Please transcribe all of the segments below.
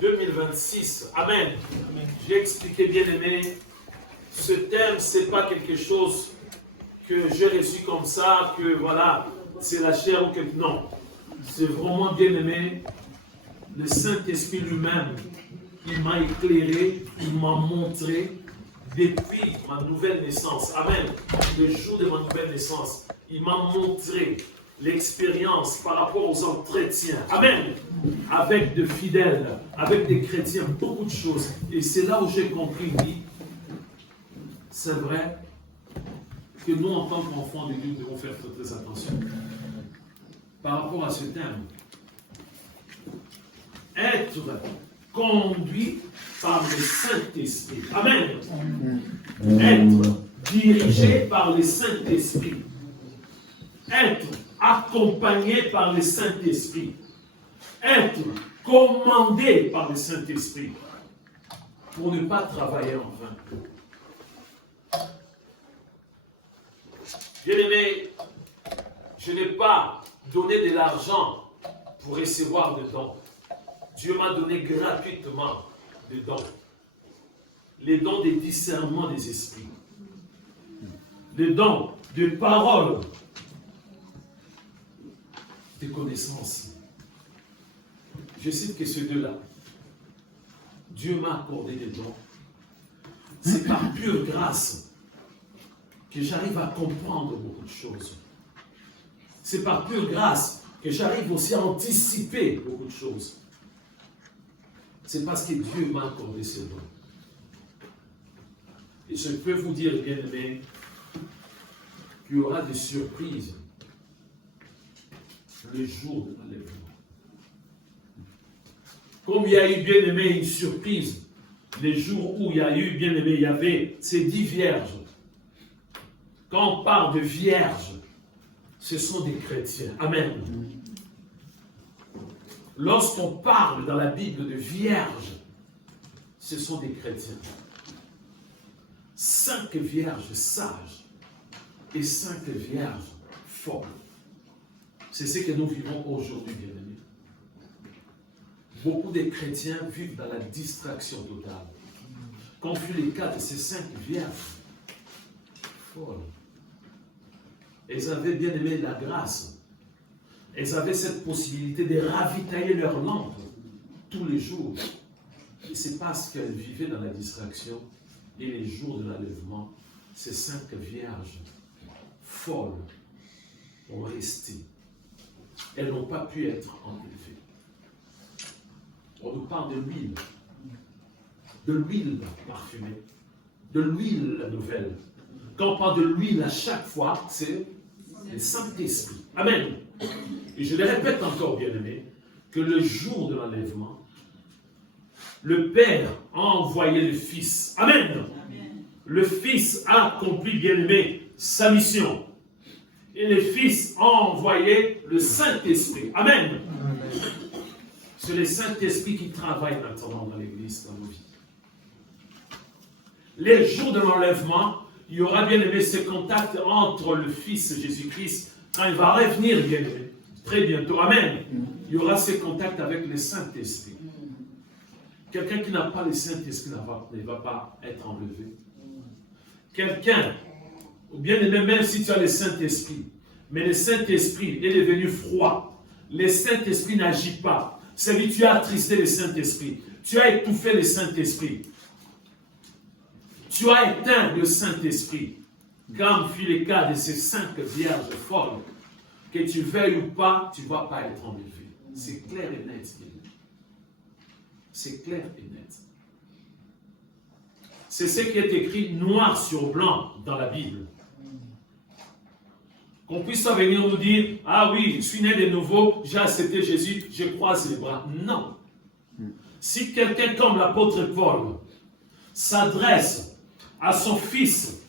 2026. Amen. J'ai expliqué, bien aimé, ce thème, ce n'est pas quelque chose que j'ai reçu comme ça, que voilà, c'est la chair ou quelque... Non. C'est vraiment, bien aimé, le Saint-Esprit lui-même, il m'a éclairé, il m'a montré depuis ma nouvelle naissance. Amen. Le jour de ma nouvelle naissance, il m'a montré l'expérience par rapport aux entretiens. Amen. Avec de fidèles, avec des chrétiens, beaucoup de choses. Et c'est là où j'ai compris, oui, c'est vrai que nous, en tant qu'enfants de Dieu, devons faire très attention. Par rapport à ce thème, être conduit par le Saint-Esprit. Amen. Être dirigé par le Saint-Esprit. Être accompagné par le Saint-Esprit. Être commandé par le Saint-Esprit. Pour ne pas travailler en vain. Bien-aimé, je n'ai pas donné de l'argent pour recevoir des dons. Dieu m'a donné gratuitement des dons. Les dons de discernement des esprits. Les dons de parole. De connaissances. Je cite que ces deux-là. Dieu m'a accordé des dons. C'est par pure grâce que j'arrive à comprendre beaucoup de choses. C'est par pure grâce que j'arrive aussi à anticiper beaucoup de choses. C'est parce que Dieu m'a accordé ces dons. Et je peux vous dire, bien-aimés, qu'il y aura des surprises le jour de l'enlèvement. Comme il y a eu, bien-aimé, une surprise, les jours où il y a eu, bien-aimé, il y avait ces 10 vierges. Quand on parle de vierges, ce sont des chrétiens. Amen. Lorsqu'on parle dans la Bible de vierges, ce sont des chrétiens. 5 vierges sages et 5 vierges folles. C'est ce que nous vivons aujourd'hui, bien-aimés. Beaucoup de chrétiens vivent dans la distraction totale. Quand fut les cas de ces 5 vierges folles, elles avaient bien aimé la grâce. Elles avaient cette possibilité de ravitailler leur lampe tous les jours. Et c'est parce qu'elles vivaient dans la distraction. Et les jours de l'enlèvement, ces 5 vierges folles ont resté. Elles n'ont pas pu être enlevées. On nous parle de l'huile parfumée, de l'huile nouvelle. Quand on parle de l'huile à chaque fois, c'est le Saint-Esprit. Amen. Et je le répète encore, bien-aimés, que le jour de l'enlèvement, le Père a envoyé le Fils. Amen. Amen. Le Fils a accompli, bien-aimé, sa mission. Et le Fils a envoyé le Saint-Esprit. Amen. Amen. C'est le Saint-Esprit qui travaille maintenant dans l'Église, dans nos vies. Les jours de l'enlèvement, il y aura, bien aimé, ce contact entre le Fils Jésus-Christ, quand il va revenir, bien aimé, très bientôt. Amen. Il y aura ce contact avec le Saint-Esprit. Quelqu'un qui n'a pas le Saint-Esprit ne va pas être enlevé. Quelqu'un, ou bien aimé, même si tu as le Saint-Esprit, mais le Saint-Esprit est devenu froid, le Saint-Esprit n'agit pas. C'est lui, tu as attristé le Saint-Esprit, tu as étouffé le Saint-Esprit. Tu as éteint le Saint-Esprit, comme fut le cas de ces 5 vierges folles. Que tu veuilles ou pas, tu ne vas pas être enlevé. C'est clair et net. C'est clair et net. C'est ce qui est écrit noir sur blanc dans la Bible. Qu'on puisse venir nous dire, ah oui, je suis né de nouveau, j'ai accepté Jésus, je croise les bras. Non. Si quelqu'un comme l'apôtre Paul s'adresse à son fils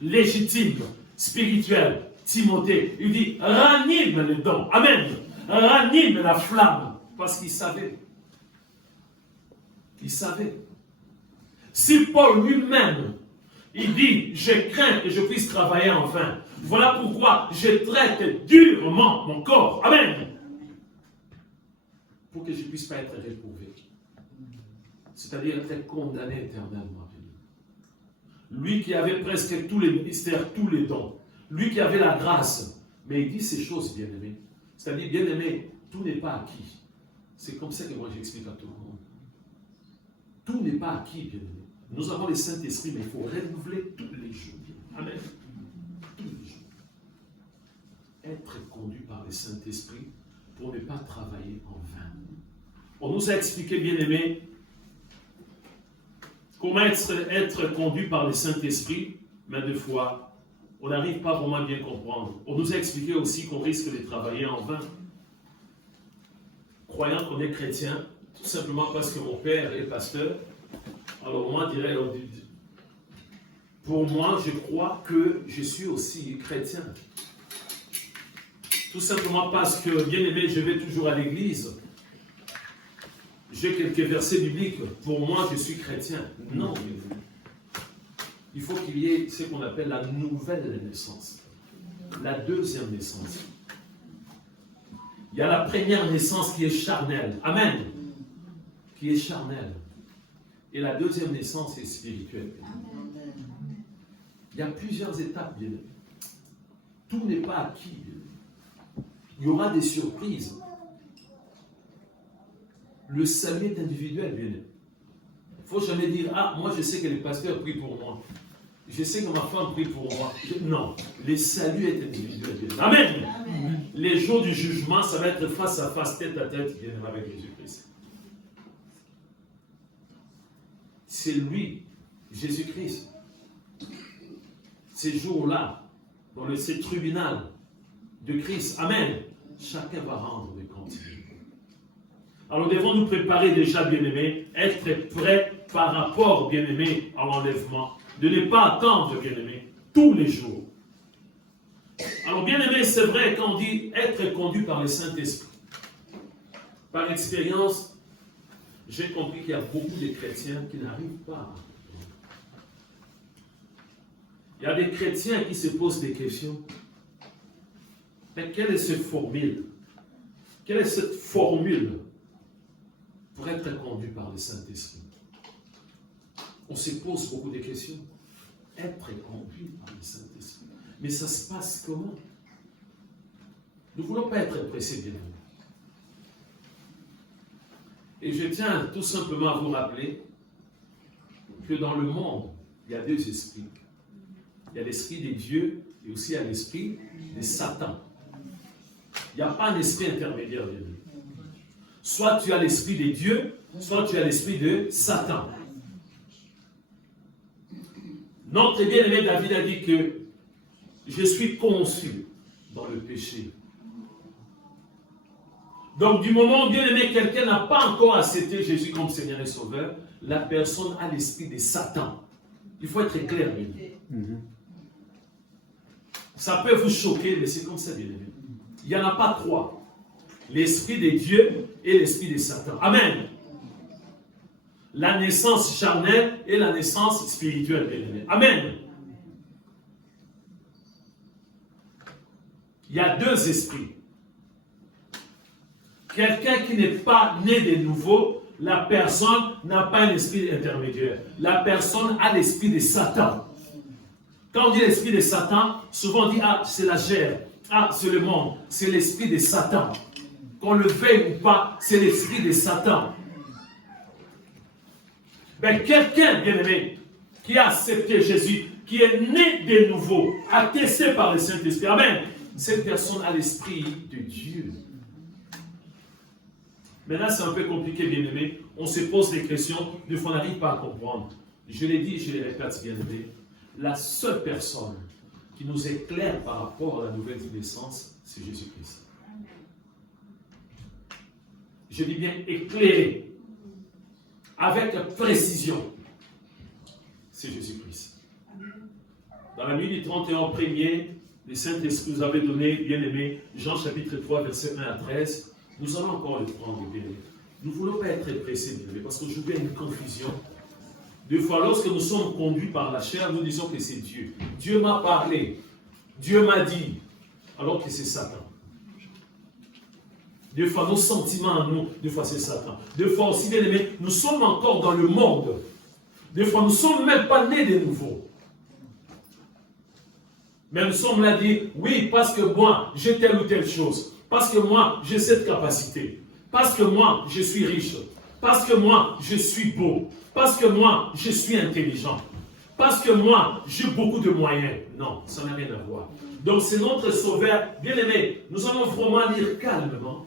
légitime, spirituel, Timothée, il dit, ranime les dons. Amen. Ranime la flamme. Parce qu'il savait. Il savait. Si Paul lui-même, il dit, je crains que je puisse travailler enfin. Voilà pourquoi je traite durement mon corps. Amen. Pour que je ne puisse pas être réprouvé. c'est-à-dire être condamné éternellement. Lui qui avait presque tous les ministères, tous les dons, lui qui avait la grâce, mais il dit ces choses, bien-aimés. C'est-à-dire, bien-aimés, tout n'est pas acquis. C'est comme ça que moi j'explique à tout le monde. Tout n'est pas acquis, bien-aimés. Nous avons le Saint-Esprit, mais il faut renouveler tous les jours. Amen. Tous les jours. Être conduit par le Saint-Esprit pour ne pas travailler en vain. On nous a expliqué, bien-aimés, comment être conduit par le Saint-Esprit, mais des fois, on n'arrive pas vraiment à bien comprendre. On nous a expliqué aussi qu'on risque de travailler en vain. Croyant qu'on est chrétien, tout simplement parce que mon père est pasteur, alors moi, je dirais, pour moi, je crois que je suis aussi chrétien. Tout simplement parce que, bien aimé, je vais toujours à l'église. J'ai quelques versets bibliques. Pour moi, je suis chrétien. Non. Il faut qu'il y ait ce qu'on appelle la nouvelle naissance. La deuxième naissance. Il y a la première naissance qui est charnelle. Amen. Qui est charnelle. Et la deuxième naissance est spirituelle. Il y a plusieurs étapes, bien aimé. Tout n'est pas acquis, bien aimé. Il y aura des surprises. Le salut est individuel, bien aimé. Il ne faut jamais dire, ah, moi je sais que le pasteur prie pour moi. Je sais que ma femme prie pour moi. Non, le salut est individuel, bien aimé. Amen. Amen. Les jours du jugement, ça va être face à face, tête à tête, bien aimé, avec Jésus-Christ. C'est lui, Jésus-Christ. Ces jours-là, dans le tribunal de Christ, amen, chacun va rendre des comptes. Alors devons nous préparer déjà, bien-aimés, être prêts par rapport, bien-aimés, à l'enlèvement, de ne pas attendre, bien-aimés, tous les jours. Alors, bien-aimés, c'est vrai quand on dit être conduit par le Saint-Esprit. Par expérience, j'ai compris qu'il y a beaucoup de chrétiens qui n'arrivent pas. Il y a des chrétiens qui se posent des questions. Mais quelle est cette formule? Quelle est cette formule pour être conduit par le Saint-Esprit? On se pose beaucoup de questions. Être conduit par le Saint-Esprit. Mais ça se passe comment? Nous ne voulons pas être pressés, bien sûr. Et je tiens tout simplement à vous rappeler que dans le monde, il y a deux esprits. Il y a l'esprit de Dieu et aussi il y a l'esprit de Satan. Il n'y a pas un esprit intermédiaire, bien sûr. Soit tu as l'esprit de Dieu, soit tu as l'esprit de Satan. Notre bien-aimé David a dit que je suis conçu dans le péché. Donc, du moment où, bien-aimé, quelqu'un n'a pas encore accepté Jésus comme Seigneur et Sauveur, la personne a l'esprit de Satan. Il faut être clair, bien-aimé. Ça peut vous choquer, mais c'est comme ça, bien-aimé. Il n'y en a pas trois. L'esprit de Dieu et l'esprit de Satan. Amen. La naissance charnelle et la naissance spirituelle, bien-aimé. Amen. Il y a deux esprits. Quelqu'un qui n'est pas né de nouveau, la personne n'a pas un esprit intermédiaire. La personne a l'esprit de Satan. Quand on dit l'esprit de Satan, souvent on dit, ah, c'est la chair, ah, c'est le monde, c'est l'esprit de Satan. Qu'on le veuille ou pas, c'est l'esprit de Satan. Mais quelqu'un, bien-aimé, qui a accepté Jésus, qui est né de nouveau, attesté par le Saint-Esprit, amen, cette personne a l'esprit de Dieu. Maintenant, c'est un peu compliqué, bien-aimé. On se pose des questions, des fois on n'arrive pas à comprendre. Je l'ai dit, je les répète, bien-aimé. La seule personne qui nous éclaire par rapport à la nouvelle naissance, c'est Jésus-Christ. Je dis bien éclairé, avec précision, c'est Jésus-Christ. Dans la nuit du 31 premier, le Saint-Esprit nous avait donné, bien-aimé, Jean chapitre 3, versets 1 à 13. Nous allons encore le prendre, bien-aimé. Nous ne voulons pas être pressés, bien-aimé, parce qu'aujourd'hui, il y a une confusion. Des fois, lorsque nous sommes conduits par la chair, nous disons que c'est Dieu. Dieu m'a parlé. Dieu m'a dit. Alors que c'est Satan. Des fois, nos sentiments à nous, des fois, c'est Satan. Des fois aussi, bien aimé, nous sommes encore dans le monde. Des fois, nous ne sommes même pas nés de nouveau. Mais nous sommes là à dire, oui, parce que moi, j'ai telle ou telle chose. Parce que moi, j'ai cette capacité. Parce que moi, je suis riche. Parce que moi, je suis beau. Parce que moi, je suis intelligent. Parce que moi, j'ai beaucoup de moyens. Non, ça n'a rien à voir. Donc, c'est notre sauveur. Bien aimé, nous allons vraiment lire calmement.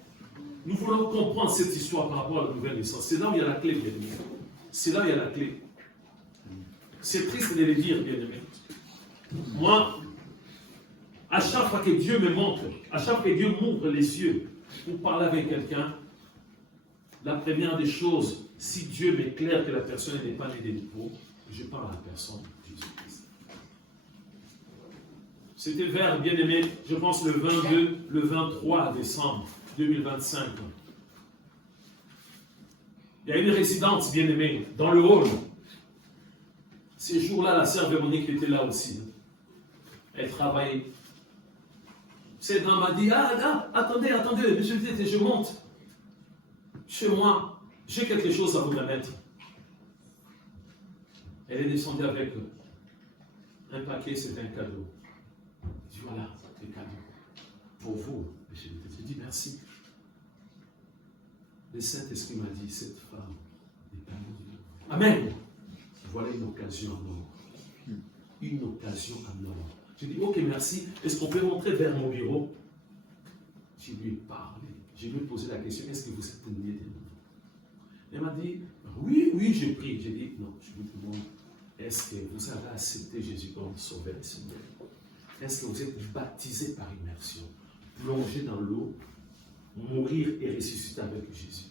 Nous voulons comprendre cette histoire par rapport à la nouvelle naissance. C'est là où il y a la clé, bien aimé. C'est là où il y a la clé. C'est triste de le dire, bien aimé. Moi, à chaque fois que Dieu me montre, à chaque fois que Dieu m'ouvre les yeux pour parler avec quelqu'un, la première des choses, si Dieu m'éclaire que la personne n'est pas née de nouveau, je parle à la personne de Jésus-Christ. C'était vers, bien aimé, je pense le 22, le 23 décembre 2025. Il y a une résidence, bien aimée, dans le hall. Ces jours-là, la sœur Véronique était là aussi. Elle travaillait. Cette dame m'a dit, attendez, monsieur, je monte. Chez moi, j'ai quelque chose à vous remettre. Elle est descendue avec un paquet, c'est un cadeau. Je dis, voilà, le cadeau. Pour vous, monsieur. Je dis, merci. Le Saint-Esprit m'a dit, cette femme est pas morte. Amen. Voilà une occasion en or. Une occasion en or. Je dis, ok, merci. Est-ce qu'on peut rentrer vers mon bureau? Je lui ai parlé. Je lui ai posé la question, est-ce que vous êtes né de nouveau? Elle m'a dit, oui, j'ai pris. J'ai dit, non, je vous demande, est-ce que vous avez accepté Jésus comme sauveur et Seigneur? Est-ce que vous êtes baptisé par immersion, plongé dans l'eau, mourir et ressusciter avec Jésus?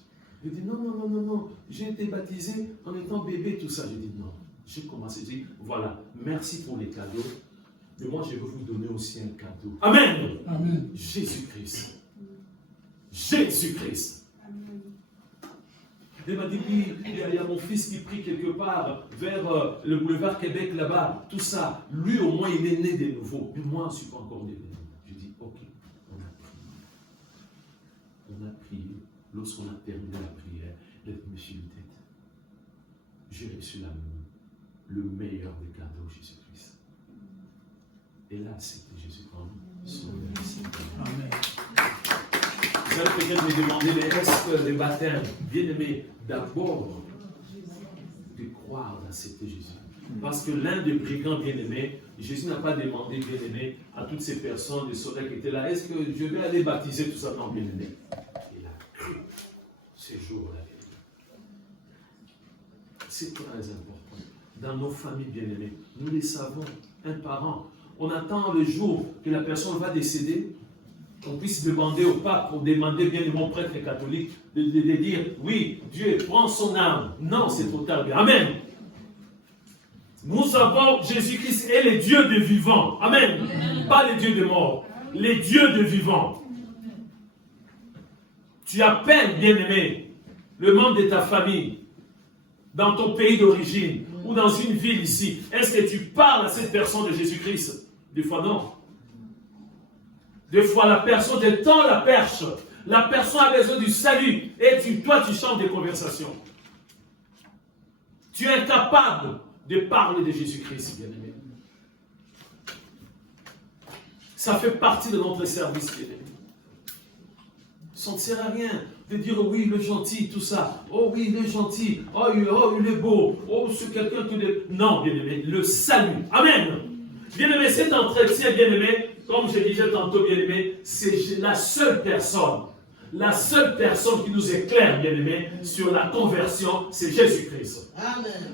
Je dis, non, j'ai été baptisé en étant bébé, tout ça. Je dis, non. J'ai commencé à dire, voilà, merci pour les cadeaux, mais moi je veux vous donner aussi un cadeau. Amen. Amen. Jésus-Christ. Jésus-Christ. Elle m'a dit, oui, il y a mon fils qui prie quelque part vers le boulevard Québec là-bas, tout ça. Lui au moins il est né de nouveau. Mais moi je ne suis pas encore né de nouveau. Je dis, ok, on a prié. On a prié. Lorsqu'on a terminé la prière, elle me dit, j'ai reçu le meilleur des cadeaux, Jésus-Christ. Et là, c'était Jésus comme son Amen. Vous allez peut-être me demander les restes des baptêmes. Bien aimé, d'abord, de croire d'accepter Jésus. Parce que l'un des brigands bien-aimés, Jésus n'a pas demandé bien-aimé à toutes ces personnes, les soldats qui étaient là, est-ce que je vais aller baptiser tout ça? Non, bien-aimé. Il a cru ces jours-là. C'est très important. Dans nos familles bien-aimées, nous les savons, un parent. On attend le jour que la personne va décéder, qu'on puisse demander au pape, pour demander bien mon prêtre catholique, de dire, oui, Dieu prend son âme. Non, c'est trop tard. Amen. Nous savons Jésus-Christ est le Dieu de vivants. Amen. Pas le Dieu de morts. Les dieux de vivants. Tu appelles, bien-aimé, le membre de ta famille, dans ton pays d'origine, ou dans une ville ici. Est-ce que tu parles à cette personne de Jésus-Christ? Des fois, non. Des fois, la personne te tend la perche. La personne a besoin du salut. Et toi, tu chantes des conversations. Tu es incapable de parler de Jésus-Christ, bien-aimé. Ça fait partie de notre service, bien-aimé. Ça ne sert à rien de dire, oh oui, il est gentil, tout ça. Oh oui, il est gentil. Oh, il est beau. Oh, c'est quelqu'un qui est... Non, bien-aimé, le salut. Amen. Bien-aimé, cet entretien, bien-aimé, comme je disais tantôt, bien-aimé, c'est la seule personne qui nous éclaire, bien-aimé, sur la conversion, c'est Jésus-Christ.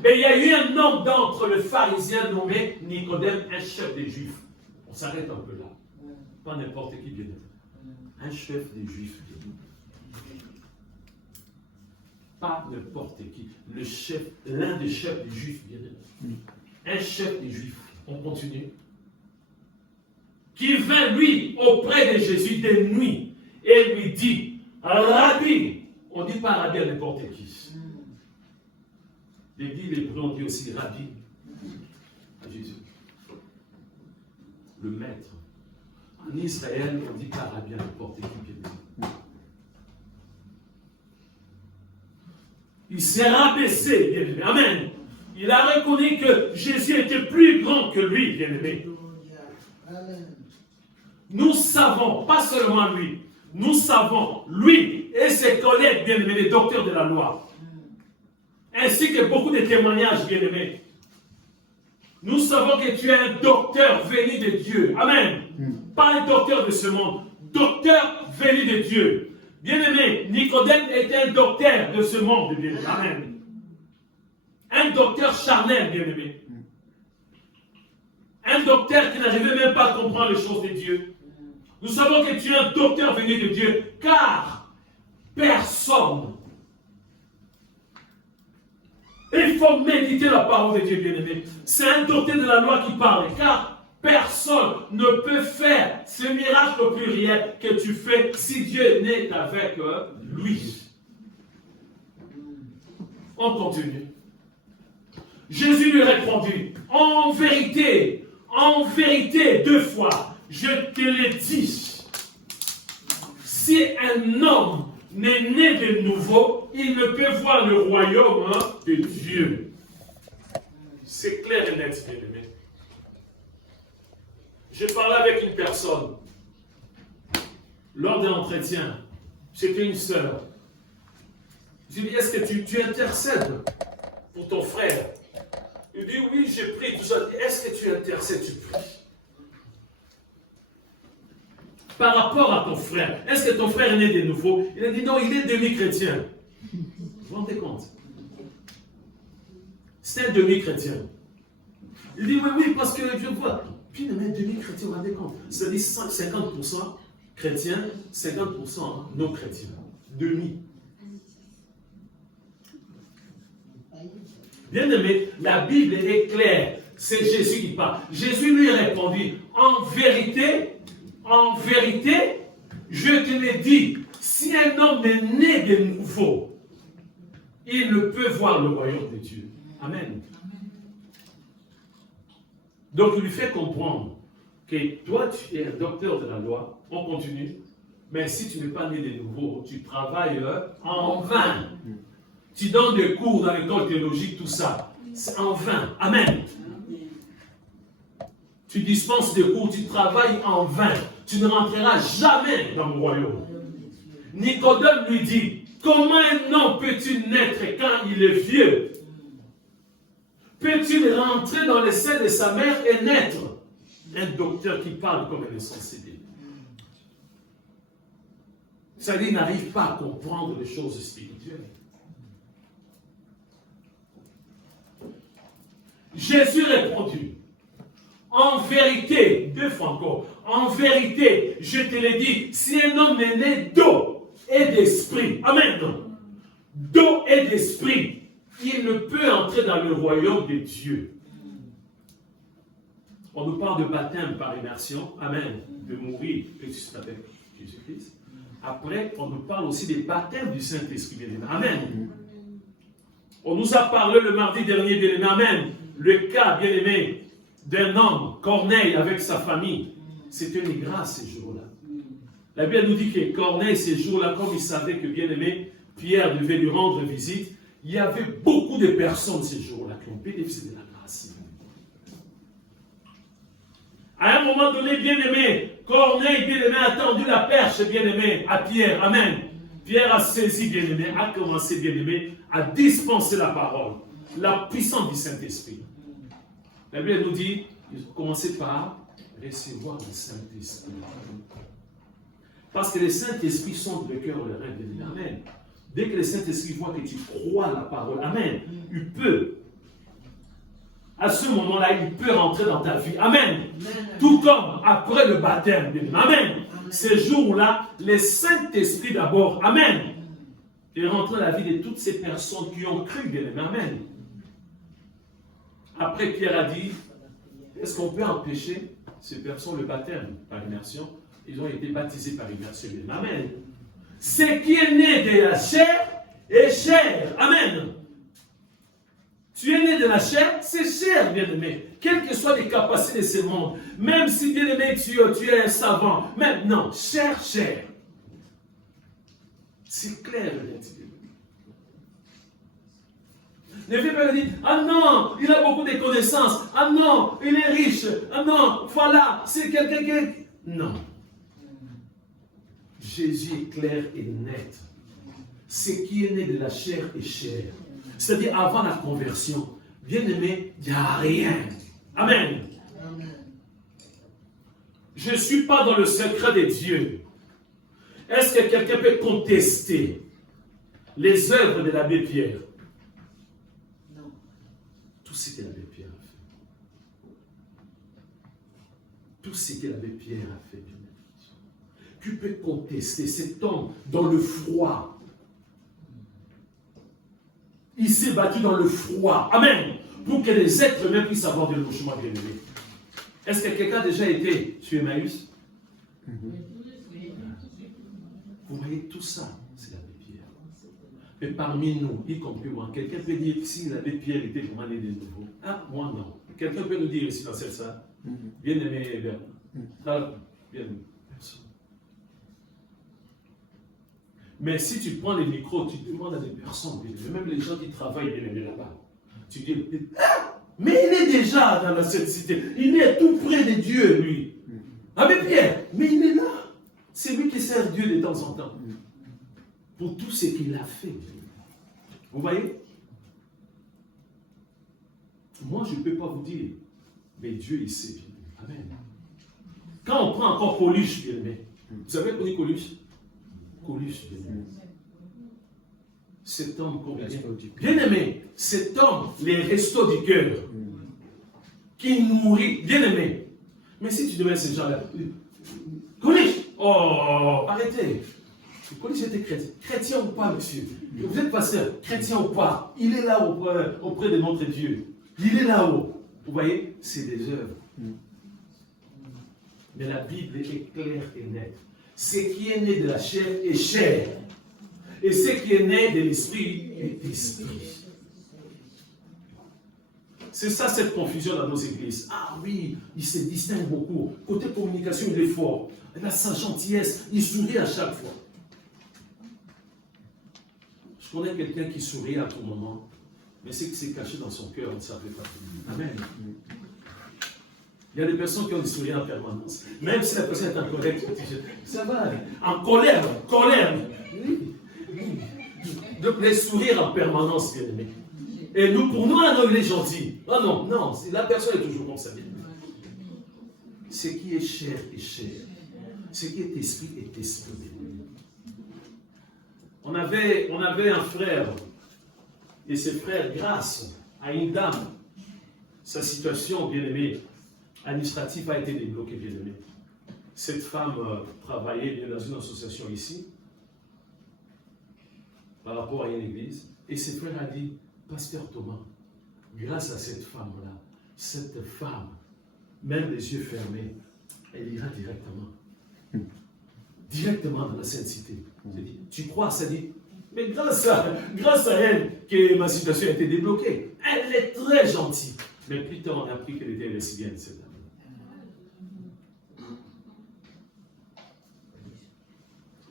Et il y a eu un homme d'entre les pharisiens nommé Nicodème, un chef des Juifs. On s'arrête un peu là. Pas n'importe qui, bien-aimé. Un chef des Juifs, bien-aimé. Pas n'importe qui. Le chef, l'un des chefs des Juifs, bien-aimé. Un chef des Juifs. On continue. Qui vint, lui, auprès de Jésus de nuit et lui dit, Rabbi, on ne dit pas Rabbi à n'importe qui. Les Hébreux ont dit aussi Rabbi à Jésus. Le maître. En Israël, on ne dit pas Rabbi à n'importe qui. Il s'est rabaissé, bien-aimé. Amen. Il a reconnu que Jésus était plus grand que lui, bien-aimé. Nous savons, pas seulement lui, nous savons, lui et ses collègues, bien-aimés, les docteurs de la loi, ainsi que beaucoup de témoignages, bien-aimés. Nous savons que tu es un docteur venu de Dieu. Amen. Pas un docteur de ce monde. Docteur venu de Dieu. Bien-aimé, Nicodème était un docteur de ce monde. Bien-aimé. Amen. Un docteur charnel, bien-aimé. Un docteur qui n'arrivait même pas à comprendre les choses de Dieu. Nous savons que tu es un docteur venu de Dieu, car personne. Il faut méditer la parole de Dieu, bien-aimé. C'est un docteur de la loi qui parle, car personne ne peut faire ce miracle au pluriel que tu fais si Dieu n'est avec lui. On continue. Jésus lui répondit, en vérité, deux fois, je te le dis, si un homme n'est né de nouveau, il ne peut voir le royaume de Dieu. C'est clair et net, bien-aimé. Je parlais avec une personne lors d'un entretien. C'était une sœur. Je lui ai dit, est-ce que tu intercèdes pour ton frère? Il dit, oui, j'ai prié tout ça. Est-ce que tu intercèdes, tu pries? Par rapport à ton frère, est-ce que ton frère est né de nouveau? Il a dit, non, il est demi-chrétien. Vous vous rendez compte? C'est un demi-chrétien. Il dit, oui, parce que je vois. Puis il est demi-chrétien, vous vous rendez compte? C'est-à-dire 50% chrétiens, 50% non chrétiens. Demi. Bien aimé, la Bible est claire. C'est Jésus qui parle. Jésus lui répondit, en vérité, je te l'ai dit, si un homme est né de nouveau, il ne peut voir le royaume de Dieu. Amen. Donc il lui fait comprendre que toi tu es un docteur de la loi, on continue, mais si tu n'es pas né de nouveau, tu travailles en vain. Tu donnes des cours dans l'école théologique, tout ça. C'est en vain. Amen. Tu dispenses des cours, tu travailles en vain. Tu ne rentreras jamais dans mon royaume. Nicodème lui dit, comment un homme peut-il naître quand il est vieux? Peut-il rentrer dans le sein de sa mère et naître? Un docteur qui parle comme un insensé. C'est-à-dire, il n'arrive pas à comprendre les choses spirituelles. Jésus répondit, en vérité, deux fois encore, en vérité, je te l'ai dit, si un homme est né d'eau et d'esprit, amen, d'eau et d'esprit, il ne peut entrer dans le royaume de Dieu. On nous parle de baptême par immersion, amen, de mourir et de ressusciter avec Jésus-Christ. Après, on nous parle aussi des baptêmes du Saint-Esprit, bien-aimé, amen. On nous a parlé le mardi dernier, bien-aimé, amen. Le cas, bien-aimé, d'un homme, Corneille, avec sa famille, c'était une grâce ces jours-là. La Bible nous dit que Corneille, ces jours-là, comme il savait que, bien-aimé, Pierre devait lui rendre visite, il y avait beaucoup de personnes ces jours-là qui ont bénéficié de la grâce. À un moment donné, bien-aimé, Corneille, bien-aimé, a tendu la perche, bien-aimé, à Pierre. Amen. Pierre a saisi, bien-aimé, a commencé, bien-aimé, à dispenser la parole, la puissance du Saint-Esprit. La Bible nous dit, il faut commencer par recevoir le Saint-Esprit. Parce que les Saint-Esprit sont le cœur et le rêve de l'âme. Amen. Dès que le Saint-Esprit voit que tu crois la parole, amen, il peut. À ce moment-là, il peut rentrer dans ta vie. Amen. Tout comme après le baptême. Amen. Ces jours-là, le Saint-Esprit d'abord, amen, est rentré dans la vie de toutes ces personnes qui ont cru, bien aimé. Amen. Après, Pierre a dit, est-ce qu'on peut empêcher ces personnes le baptême par immersion? Ils ont été baptisés par immersion. Amen. Ce qui est né de la chair est chair. Amen. Tu es né de la chair, c'est chair, bien-aimé. Quelles que soient les capacités de ce monde, même si, bien-aimé, tu es un savant, maintenant, chair. C'est clair, Ne viens pas me dire, ah non, il a beaucoup de connaissances. Ah non, il est riche. Ah non, voilà, c'est quelqu'un qui... Non. Jésus est clair et net. Ce qui est né de la chair est chair. C'est-à-dire avant la conversion. Bien-aimé, il n'y a rien. Amen. Je ne suis pas dans le secret de Dieu. Est-ce que quelqu'un peut contester les œuvres de l'abbé Pierre? Non. Tout ce que l'abbé Pierre a fait. Tout ce que l'abbé Pierre a fait. Tu peux contester cet homme dans le froid. Il s'est battu dans le froid. Amen. Pour que les êtres humains puissent avoir du logement bien aimé. Est-ce que quelqu'un a déjà été sur Emmaüs? Vous voyez tout ça, c'est l'abbé Pierre. Mais parmi nous, y compris moi, quelqu'un peut dire que si l'abbé Pierre était vraiment né de nouveau. Ah, moi non. Quelqu'un peut nous dire ici dans cette salle, bien aimé Bernard. Bien aimé. Personne. Mais si tu prends les micros, tu demandes à des personnes, même les gens qui travaillent bien aimé là-bas, tu dis, ah, mais il est déjà dans la cité. Il est tout près de Dieu, lui. Abbé Pierre, mais il est là. C'est lui qui sert Dieu de temps en temps. Pour tout ce qu'il a fait. Vous voyez? Moi, je ne peux pas vous dire, mais Dieu, il sait bien. Amen. Quand on prend encore Coluche, bien aimé, vous savez qu'on dit Coluche? Coluche, bien aimé. Cet homme, bien aimé, cet homme, les restos du cœur, qui nourrit, bien aimé. Mais si tu devais ces gens-là, Coluche, oh, arrêtez. Coluche était chrétien. Chrétien ou pas, monsieur? Vous êtes pasteur, chrétien ou pas? Il est là auprès de notre Dieu. Il est là-haut. Vous voyez, c'est des œuvres. Mais la Bible est claire et nette. Ce qui est né de la chair est chair. Et ce qui est né de l'esprit est esprit. C'est ça cette confusion dans nos églises. Ah oui, il se distingue beaucoup. Côté communication, il est fort. Il a sa gentillesse, il sourit à chaque fois. Je connais quelqu'un qui sourit à tout moment, mais c'est que c'est caché dans son cœur, on ne savait pas. Amen. Il y a des personnes qui ont des sourires en permanence. Même si la personne est en colère, ça va. En colère. Donc les sourires en permanence, bien aimé. Et nous, pour nous, il est gentil. Ah non, la personne est toujours comme ça. Ce qui est chair est chair. Ce qui est esprit est esprit. On avait un frère, et ce frère, grâce à une dame, sa situation, bien aimée, administrative a été débloquée, bien aimée. Cette femme travaillait dans une association ici, par rapport à une église, et ce frère a dit, Pasteur Thomas, grâce à cette femme-là, cette femme, même les yeux fermés, elle ira directement dans la Sainte Cité. Tu crois, ça dit, mais grâce à elle que ma situation a été débloquée. Elle est très gentille. Mais plus tard, on a appris qu'elle était lesbienne, cette dame.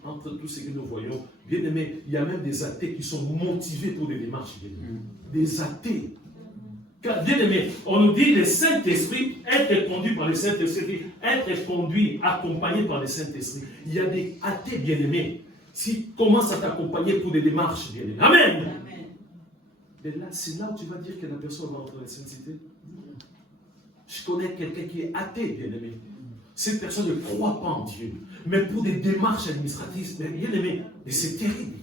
Entre tout ce que nous voyons, bien aimé, il y a même des athées qui sont motivés pour des démarches, bien aimé. Des athées. Car, bien aimé, on nous dit le Saint-Esprit, être conduit par le Saint-Esprit, être conduit, accompagné par le Saint-Esprit. Il y a des athées, bien aimés, qui commencent à t'accompagner pour des démarches, bien aimé. Amen. Mais là, c'est là où tu vas dire que la personne va entrer dans la Sainte-Cité. Je connais quelqu'un qui est athée, bien aimé. Cette personne ne croit pas en Dieu. Mais pour des démarches administratives, bien aimé, mais c'est terrible.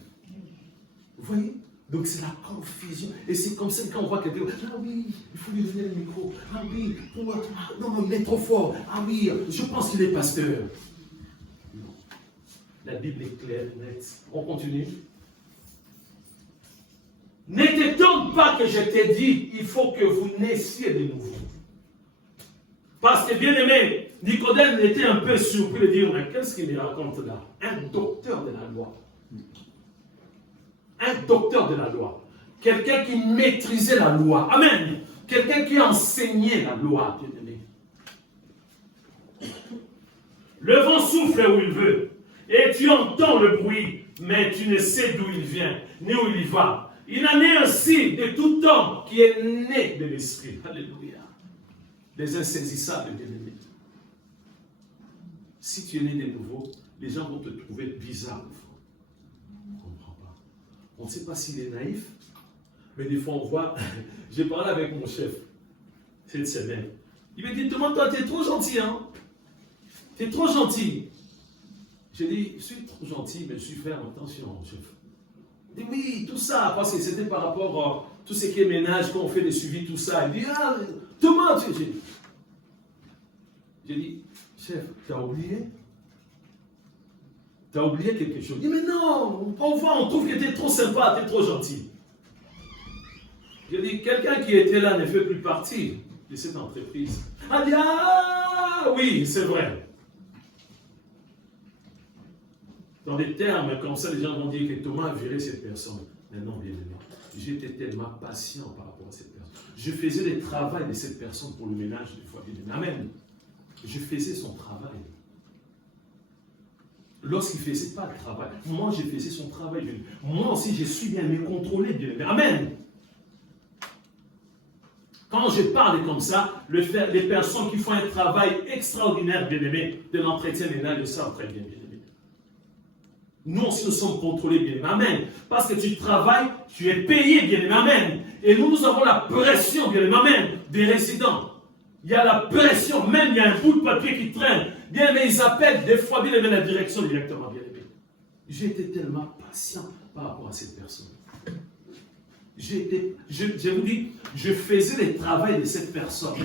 Vous voyez? Donc c'est la confusion. Et c'est comme ça que quand on voit quelqu'un, ah oui, il faut lui donner le micro. Ah oui, non, il est trop fort. Ah oui, je pense qu'il est pasteur. Non. La Bible est claire, nette. On continue. Ne t'étonne pas que je t'ai dit, il faut que vous naissiez de nouveau. Parce que, bien aimé, Nicodème était un peu surpris de dire, mais qu'est-ce qu'il me raconte là? Un docteur de la loi. Un docteur de la loi. Quelqu'un qui maîtrisait la loi. Amen. Quelqu'un qui enseignait la loi, bien aimé. Le vent souffle où il veut. Et tu entends le bruit, mais tu ne sais d'où il vient, ni où il va. Il en est ainsi l'esprit, de tout homme qui est né de l'esprit. Alléluia. Les insaisissables, bien-aimés. Si tu es né de nouveau, les gens vont te trouver bizarre. On ne comprend pas. On ne sait pas s'il est naïf, mais des fois on voit. J'ai parlé avec mon chef cette semaine. Il me dit, toi, tu es trop gentil, hein? Tu es trop gentil. J'ai dit, je suis trop gentil, mais je suis ferme. Attention, chef. Il dit, oui, tout ça, parce que c'était par rapport à tout ce qui est ménage, quand on fait des suivis, tout ça. Il dit, ah, Thomas, j'ai dit, chef, tu as oublié? Tu as oublié quelque chose? Il dit, mais non, on voit, on trouve que tu es trop sympa, tu es trop gentil. J'ai dit, quelqu'un qui était là ne fait plus partie de cette entreprise. Il dit, ah oui, c'est vrai. Dans des termes comme ça, les gens vont dire que Thomas a viré cette personne. Mais non, bien aimé. J'étais tellement patient par rapport à cette personne. Je faisais le travail de cette personne pour le ménage des fois, bien aimé. Amen. Je faisais son travail. Lorsqu'il ne faisait pas le travail, moi je faisais son travail. Moi aussi, je suis bien me contrôler, bien aimé. Amen. Quand je parle comme ça, les personnes qui font un travail extraordinaire, bien aimé, de l'entretien ménage, le savent très bien, bien aimé. Nous aussi, nous sommes contrôlés, bien aimé. Amen. Parce que tu travailles, tu es payé, bien aimé. Amen. Et nous avons la pression, bien aimé. Amen. Des résidents. Il y a la pression, même il y a un bout de papier qui traîne. Bien aimé, ils appellent des fois, bien aimé, la direction directement, bien aimé. J'ai été tellement patient par rapport à cette personne. Je vous dis, je faisais le travail de cette personne.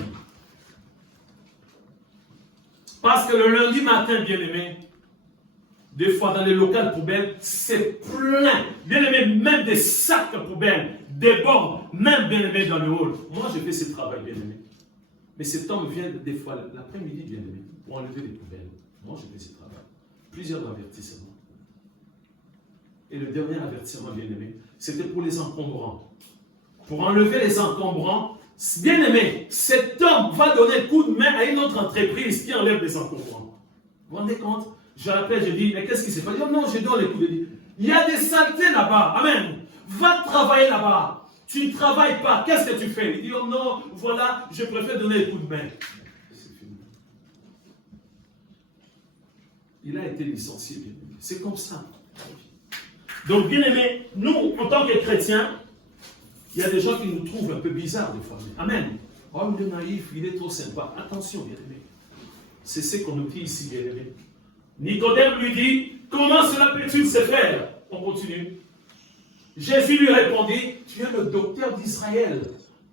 Parce que le lundi matin, bien aimé, des fois dans les locales poubelles, c'est plein. Bien aimé, même des sacs à poubelles débordent, même bien aimé dans le hall. Moi, je fais ce travail, bien aimé. Mais cet homme vient des fois l'après-midi, bien aimé, pour enlever les poubelles. Moi, je fais ce travail. Plusieurs avertissements. Et le dernier avertissement, bien aimé, c'était pour les encombrants. Pour enlever les encombrants, bien aimé, cet homme va donner un coup de main à une autre entreprise qui enlève les encombrants. Vous vous rendez compte? Je rappelle, je dis, mais qu'est-ce qui s'est passé? Non, je donne les coups de main. Il y a des saletés là-bas. Amen. Va travailler là-bas. Tu ne travailles pas. Qu'est-ce que tu fais? Il dit, oh non, voilà, je préfère donner les coups de main. C'est fini. Il a été licencié, bien aimé. C'est comme ça. Donc, bien aimé, nous, en tant que chrétiens, il y a des gens qui nous trouvent un peu bizarres des fois. Amen. Oh, il est naïf, il est trop sympa. Attention, bien aimé. C'est ce qu'on nous dit ici, bien aimé. Nicodème lui dit, comment cela peut-il se faire? On continue. Jésus lui répondit, tu es le docteur d'Israël.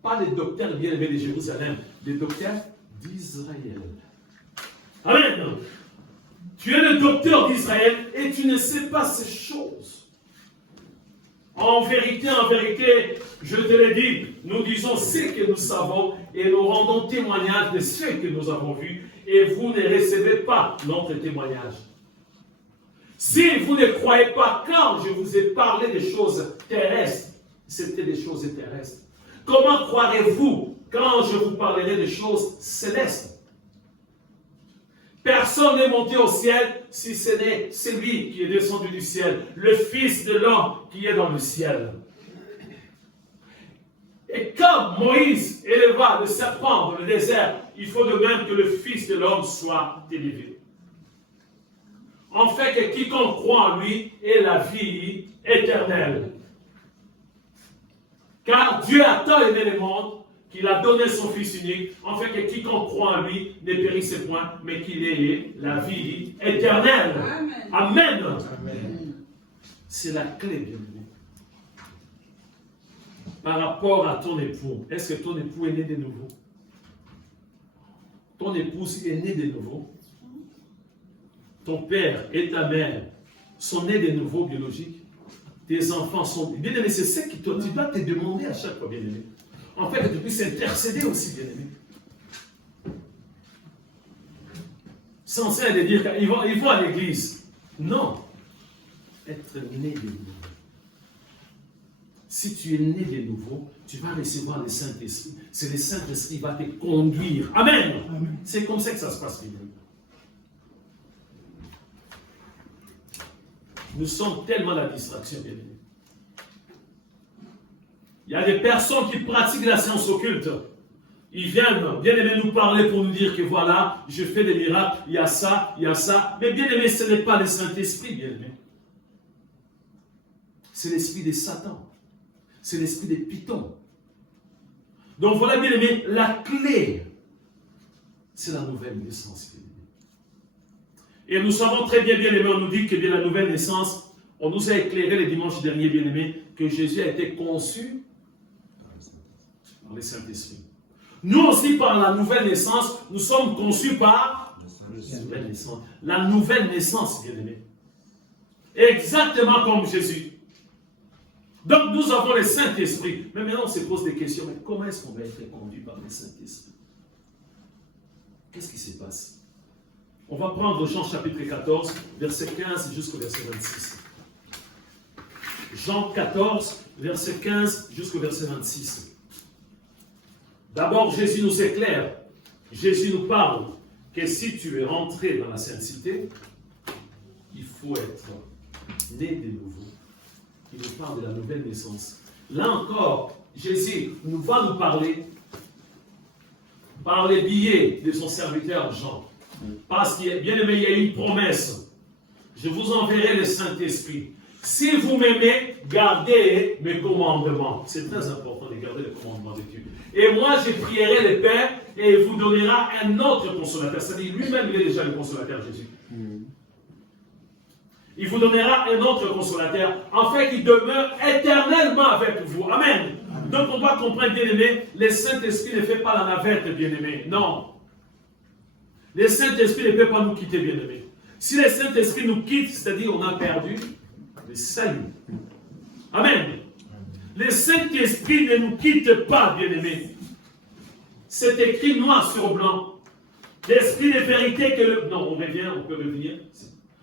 Pas le docteur bien aimé de Jérusalem, le docteur d'Israël. Amen. Tu es le docteur d'Israël et tu ne sais pas ces choses. En vérité, je te l'ai dit, nous disons ce que nous savons et nous rendons témoignage de ce que nous avons vu et vous ne recevez pas notre témoignage. Si vous ne croyez pas quand je vous ai parlé des choses terrestres, c'était des choses terrestres. Comment croirez-vous quand je vous parlerai des choses célestes? Personne n'est monté au ciel si ce n'est celui qui est descendu du ciel, le Fils de l'homme qui est dans le ciel. Et comme Moïse éleva le serpent dans le désert, il faut de même que le Fils de l'homme soit élevé. En fait que quiconque croit en lui ait la vie éternelle. Car Dieu a tant aimé le monde qu'il a donné son Fils unique, en fait que quiconque croit en lui ne périsse point, mais qu'il ait la vie éternelle. Amen. Amen. Amen. C'est la clé, bien aimé. Par rapport à ton époux, est-ce que ton époux est né de nouveau? Ton épouse est née de nouveau? Ton père et ta mère sont nés de nouveau biologiques? Tes enfants sont... Bien aimé, c'est ce que tu dois te demander à chaque fois, bien aimé. En fait, que tu puisses intercéder aussi, bien aimé. Sans cesse de dire qu'ils vont à l'église. Non. Être né de nouveau. Si tu es né de nouveau, tu vas recevoir le Saint-Esprit. C'est le Saint-Esprit qui va te conduire. Amen. Amen. C'est comme ça que ça se passe, bien aimé. Nous sommes tellement la distraction, bien aimé. Il y a des personnes qui pratiquent la science occulte. Ils viennent, bien aimé, nous parler pour nous dire que voilà, je fais des miracles, il y a ça, il y a ça. Mais bien aimé, ce n'est pas le Saint-Esprit, bien aimé. C'est l'esprit de Satan. C'est l'esprit des pitons. Donc voilà, bien aimé, la clé, c'est la nouvelle naissance, bien aimé. Et nous savons très bien, bien aimé, on nous dit que bien la nouvelle naissance, on nous a éclairé le dimanche dernier, bien aimé, que Jésus a été conçu par le Saint-Esprit. Nous aussi, par la nouvelle naissance, nous sommes conçus par la nouvelle naissance. La nouvelle naissance, bien aimé. Exactement comme Jésus. Donc nous avons le Saint-Esprit. Mais maintenant on se pose des questions. Mais comment est-ce qu'on va être conduit par le Saint-Esprit? Qu'est-ce qui se passe? On va prendre Jean chapitre 14, verset 15 jusqu'au verset 26. Jean 14, verset 15 jusqu'au verset 26. D'abord, Jésus nous éclaire. Jésus nous parle que si tu es rentré dans la Sainte Cité, il faut être né de nouveau. Il nous parle de la nouvelle naissance. Là encore, Jésus va nous parler par les billets de son serviteur Jean. Parce qu'il bien aimé, il y a une promesse. Je vous enverrai le Saint-Esprit. Si vous m'aimez, gardez mes commandements. C'est très important de garder les commandements de Dieu. Et moi, je prierai le Père et il vous donnera un autre consolateur. C'est-à-dire, lui-même, il est déjà le consolateur, Jésus. Il vous donnera un autre consolateur, afin qu'il demeure éternellement avec vous. Amen. Donc, on doit comprendre, bien-aimé, le Saint-Esprit ne fait pas la navette, bien-aimé. Non. Le Saint-Esprit ne peut pas nous quitter, bien-aimé. Si le Saint-Esprit nous quitte, c'est-à-dire on a perdu le salut. Amen. Le Saint-Esprit ne nous quitte pas, bien-aimé. C'est écrit noir sur blanc. L'Esprit de vérité que le... Non, on revient, on peut revenir.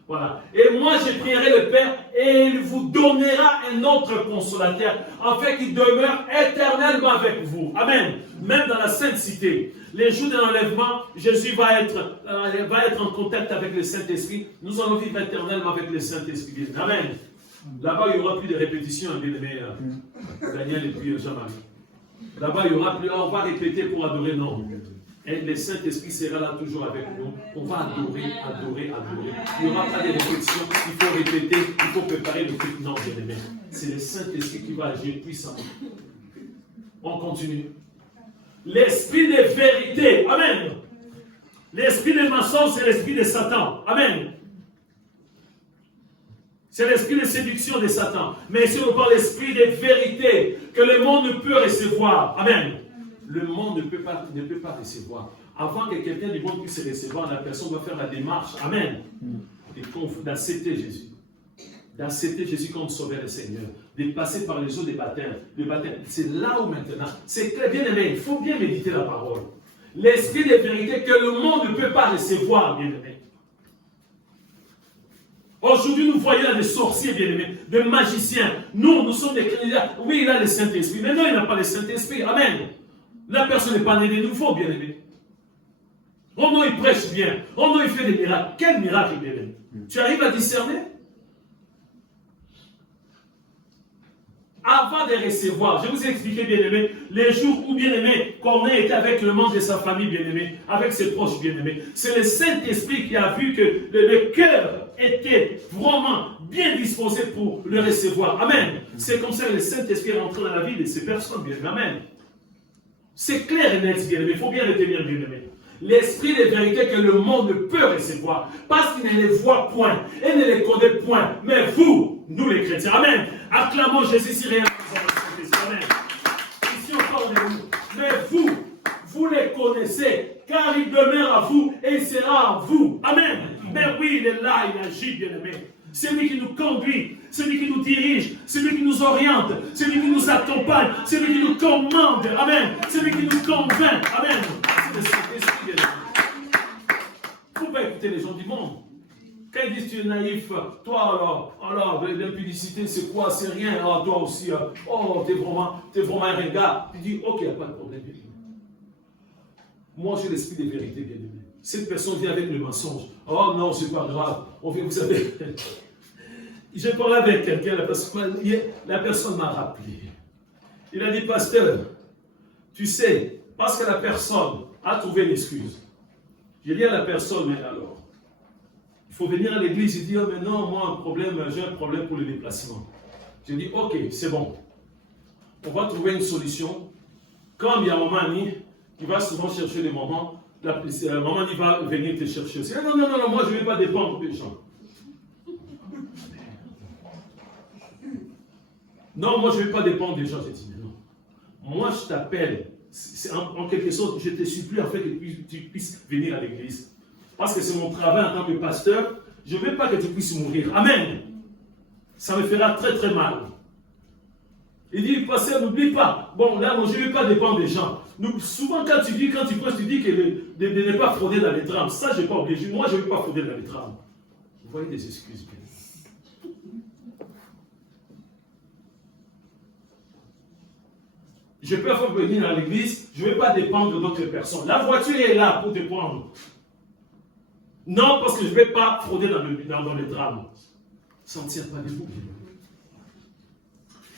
Voilà. Et moi, je prierai le Père et il vous donnera un autre consolateur, afin qu'il demeure éternellement avec vous. Amen. Même dans la Sainte Cité, les jours de l'enlèvement, Jésus va être en contact avec le Saint-Esprit. Nous allons vivre éternellement avec le Saint-Esprit. Amen. Là-bas, il n'y aura plus de répétitions, bien-aimé Daniel et puis Jean-Marie. Là-bas, il n'y aura plus, on va répéter pour adorer, non. Et le Saint-Esprit sera là toujours avec nous. On va adorer, adorer, adorer. Il n'y aura pas de répétitions, il faut répéter, il faut préparer le truc. Non, bien-aimé. C'est le Saint-Esprit qui va agir puissamment. On continue. L'esprit de vérité. Amen. L'esprit de mensonge, c'est l'esprit de Satan. Amen. C'est l'esprit de séduction de Satan. Mais si on parle de l'esprit de vérité, que le monde ne peut recevoir. Amen. Le monde ne peut pas recevoir. Avant que quelqu'un du monde puisse recevoir, la personne doit faire la démarche. Amen. D'accepter Jésus. D'accepter Jésus comme sauveur et Seigneur. De passer par les eaux des baptêmes. Le baptême, c'est là où maintenant. C'est très bien aimé. Il faut bien méditer la parole. L'esprit de vérité que le monde ne peut pas recevoir, bien aimé. Aujourd'hui, nous voyons là des sorciers, bien-aimés, des magiciens. Nous sommes des chrétiens. Oui, il a le Saint-Esprit. Mais non, il n'a pas le Saint-Esprit. Amen. La personne n'est pas née de nouveau, bien-aimé. Oh non, il prêche bien. Oh non, il fait des miracles. Quel miracle, bien-aimé? Tu arrives à discerner? Avant de recevoir, je vous ai expliqué, bien-aimé, les jours où, bien-aimé, Corneille était avec le membre de sa famille, bien-aimé, avec ses proches, bien-aimés. C'est le Saint-Esprit qui a vu que le cœur était vraiment bien disposé pour le recevoir. Amen. C'est comme ça que le Saint-Esprit est rentré dans la vie de ces personnes, bien-aimé. Amen. C'est clair et net, bien-aimé. Il faut bien retenir, bien-aimé. L'esprit de vérité que le monde ne peut recevoir, parce qu'il ne les voit point et ne les connaît point. Mais vous, nous les chrétiens, amen. Acclamons Jésus si rien. Amen. Ici encore de nous. Mais vous les connaissez, car il demeure à vous et il sera en vous. Amen. Mais oui, il est là, il agit, bien-aimé. C'est lui qui nous conduit, c'est lui qui nous dirige, c'est lui qui nous oriente, c'est lui qui nous accompagne, c'est lui qui nous commande. Amen. C'est lui qui nous convainc. Amen. C'est le Saint-Esprit, bien-aimé. Il ne faut pas écouter les gens du monde. Quand ils disent tu es naïf, toi alors l'impudicité c'est quoi? C'est rien. Alors toi aussi, t'es vraiment un regard. Tu dis ok, il n'y a pas de problème. Moi j'ai l'esprit de vérité, bien aimé. Cette personne vient avec le mensonge. Oh non, c'est pas grave. Vous savez, j'ai parlé avec quelqu'un, la personne m'a rappelé. Il a dit, pasteur, tu sais, parce que la personne a trouvé une excuse. J'ai dit à la personne, mais alors, il faut venir à l'église et dire, mais non, moi, j'ai un problème pour le déplacement. J'ai dit, ok, c'est bon. On va trouver une solution. Comme il y a maman qui va souvent chercher les mamans, maman il va venir te chercher aussi. Non, non, non, non, moi je ne vais pas dépendre des gens. Non, moi je ne vais pas dépendre des gens. J'ai dit, non. Moi je t'appelle. En quelque sorte, je te supplie en fait que tu puisses venir à l'église. Parce que c'est mon travail en tant que pasteur. Je ne veux pas que tu puisses mourir. Amen. Ça me fera très très mal. Il dit, pasteur, n'oublie pas. Bon, là, moi, je ne vais pas dépendre des gens. Souvent, quand tu prêches, tu dis que de ne pas frauder dans les trames. Ça, je n'ai pas obligé. Moi, je ne vais pas frauder dans les trames. Vous voyez des excuses. Je peux faire venir à l'église, je ne vais pas dépendre d'autres personnes. La voiture est là pour te prendre. Non, parce que je ne vais pas frauder dans les drames. Ça ne tient pas debout.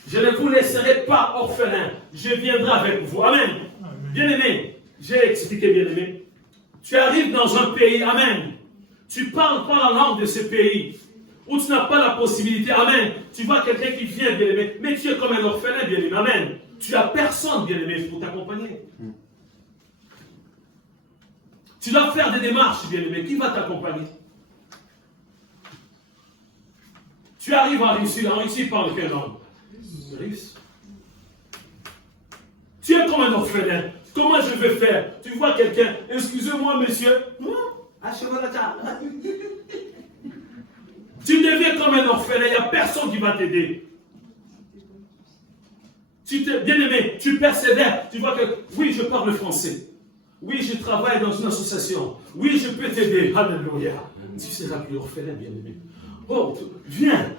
Je ne vous laisserai pas orphelin. Je viendrai avec vous. Amen. Bien-aimé, j'ai expliqué, bien-aimé. Tu arrives dans un pays, amen. Tu parles pas la langue de ce pays, où tu n'as pas la possibilité, amen. Tu vois quelqu'un qui vient, bien-aimé, mais tu es comme un orphelin, bien-aimé, amen. Tu n'as personne, bien-aimé, pour t'accompagner. Tu dois faire des démarches, bien-aimé. Qui va t'accompagner? Tu arrives en Russie par quelle langue? Russe. Tu es comme un orphelin. Comment je vais faire? Tu vois quelqu'un, excusez-moi, monsieur. Tu deviens comme un orphelin, il n'y a personne qui va t'aider. Bien aimé, tu persévères. Tu vois que, oui, je parle français. Oui, je travaille dans une association. Oui, je peux t'aider. Alléluia. Tu seras plus orphelin, bien aimé. Oh, viens,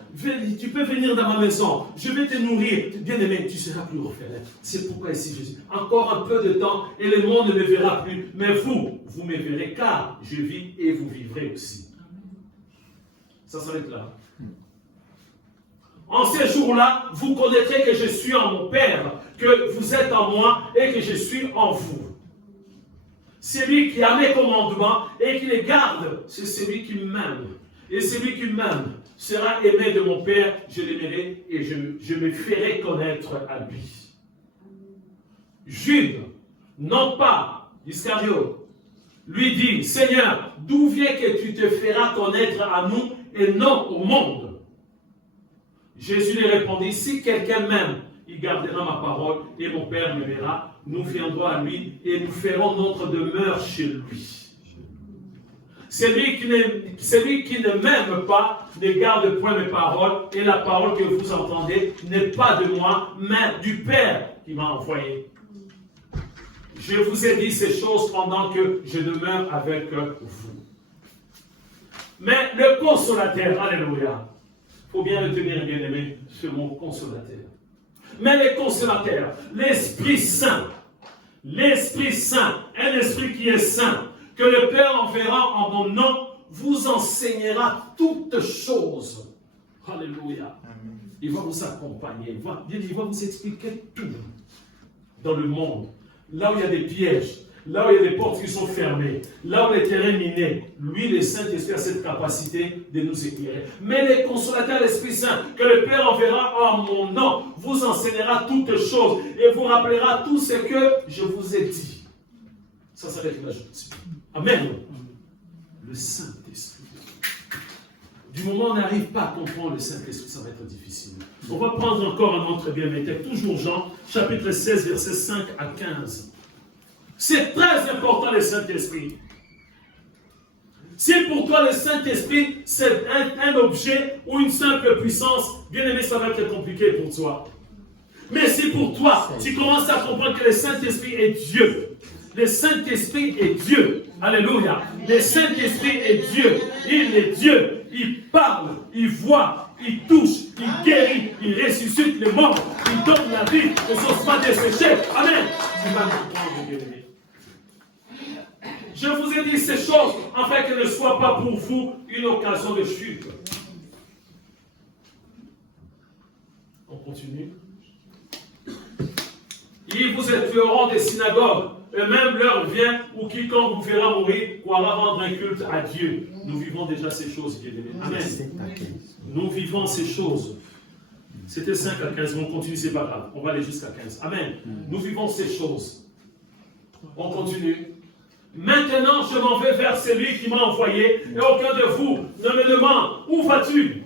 tu peux venir dans ma maison, je vais te nourrir. Bien-aimé, tu seras plus orphelin. C'est pourquoi ici Jésus. Encore un peu de temps et le monde ne me verra plus. Mais vous me verrez car je vis et vous vivrez aussi. Ça s'arrête là. En ces jours-là, vous connaîtrez que je suis en mon Père, que vous êtes en moi et que je suis en vous. Celui qui a mes commandements et qui les garde, c'est celui qui m'aime. Et celui qui m'aime sera aimé de mon Père, je l'aimerai et je me ferai connaître à lui. Jude, non pas Iscariote, lui dit, Seigneur, d'où vient que tu te feras connaître à nous et non au monde? Jésus lui répondit, si quelqu'un m'aime, il gardera ma parole et mon Père m'aimera. Nous viendrons à lui et nous ferons notre demeure chez lui. Celui qui ne m'aime pas ne garde point mes paroles, et la parole que vous entendez n'est pas de moi, mais du Père qui m'a envoyé. Je vous ai dit ces choses pendant que je demeure avec vous. Mais le consolateur, alléluia, il faut bien retenir, bien aimé, ce mot consolateur. Mais le consolateur, l'Esprit Saint, un esprit qui est saint, que le Père enverra en mon nom, vous enseignera toutes choses. Alléluia. Amen. Il va vous accompagner. Il va vous expliquer tout dans le monde. Là où il y a des pièges, là où il y a des portes qui sont fermées, là où les terrains minés, lui, le Saint-Esprit, a cette capacité de nous éclairer. Mais les consolateurs, l'Esprit Saint, que le Père enverra en mon nom, vous enseignera toutes choses et vous rappellera tout ce que je vous ai dit. Ça s'arrête là, je dis. Amen. Le Saint-Esprit. Du moment où on n'arrive pas à comprendre le Saint-Esprit, ça va être difficile. On va prendre encore un autre bien-aimé, toujours Jean, chapitre 16, versets 5 à 15. C'est très important le Saint-Esprit. Si pour toi le Saint-Esprit, c'est un objet ou une simple puissance, bien-aimé, ça va être compliqué pour toi. Mais si pour toi, tu commences à comprendre que le Saint-Esprit est Dieu, le Saint-Esprit est Dieu. Alléluia. Le Saint-Esprit est Dieu. Il est Dieu. Il parle, il voit, il touche, il guérit, il ressuscite les morts, il donne la vie aux ossements desséchés. Amen. Tu vas comprendre, bien-aimé. Je vous ai dit ces choses afin qu'elles ne soient pas pour vous une occasion de chute. On continue. Ils vous tueront des synagogues. Eux-mêmes, l'heure vient où quiconque vous fera mourir pourra rendre un culte à Dieu. Nous vivons déjà ces choses, bien-aimés. Amen. Nous vivons ces choses. C'était 5 à 15, mais on continue, c'est pas grave. On va aller jusqu'à 15. Amen. Nous vivons ces choses. On continue. Maintenant, je m'en vais vers celui qui m'a envoyé, et aucun de vous ne me demande, où vas-tu?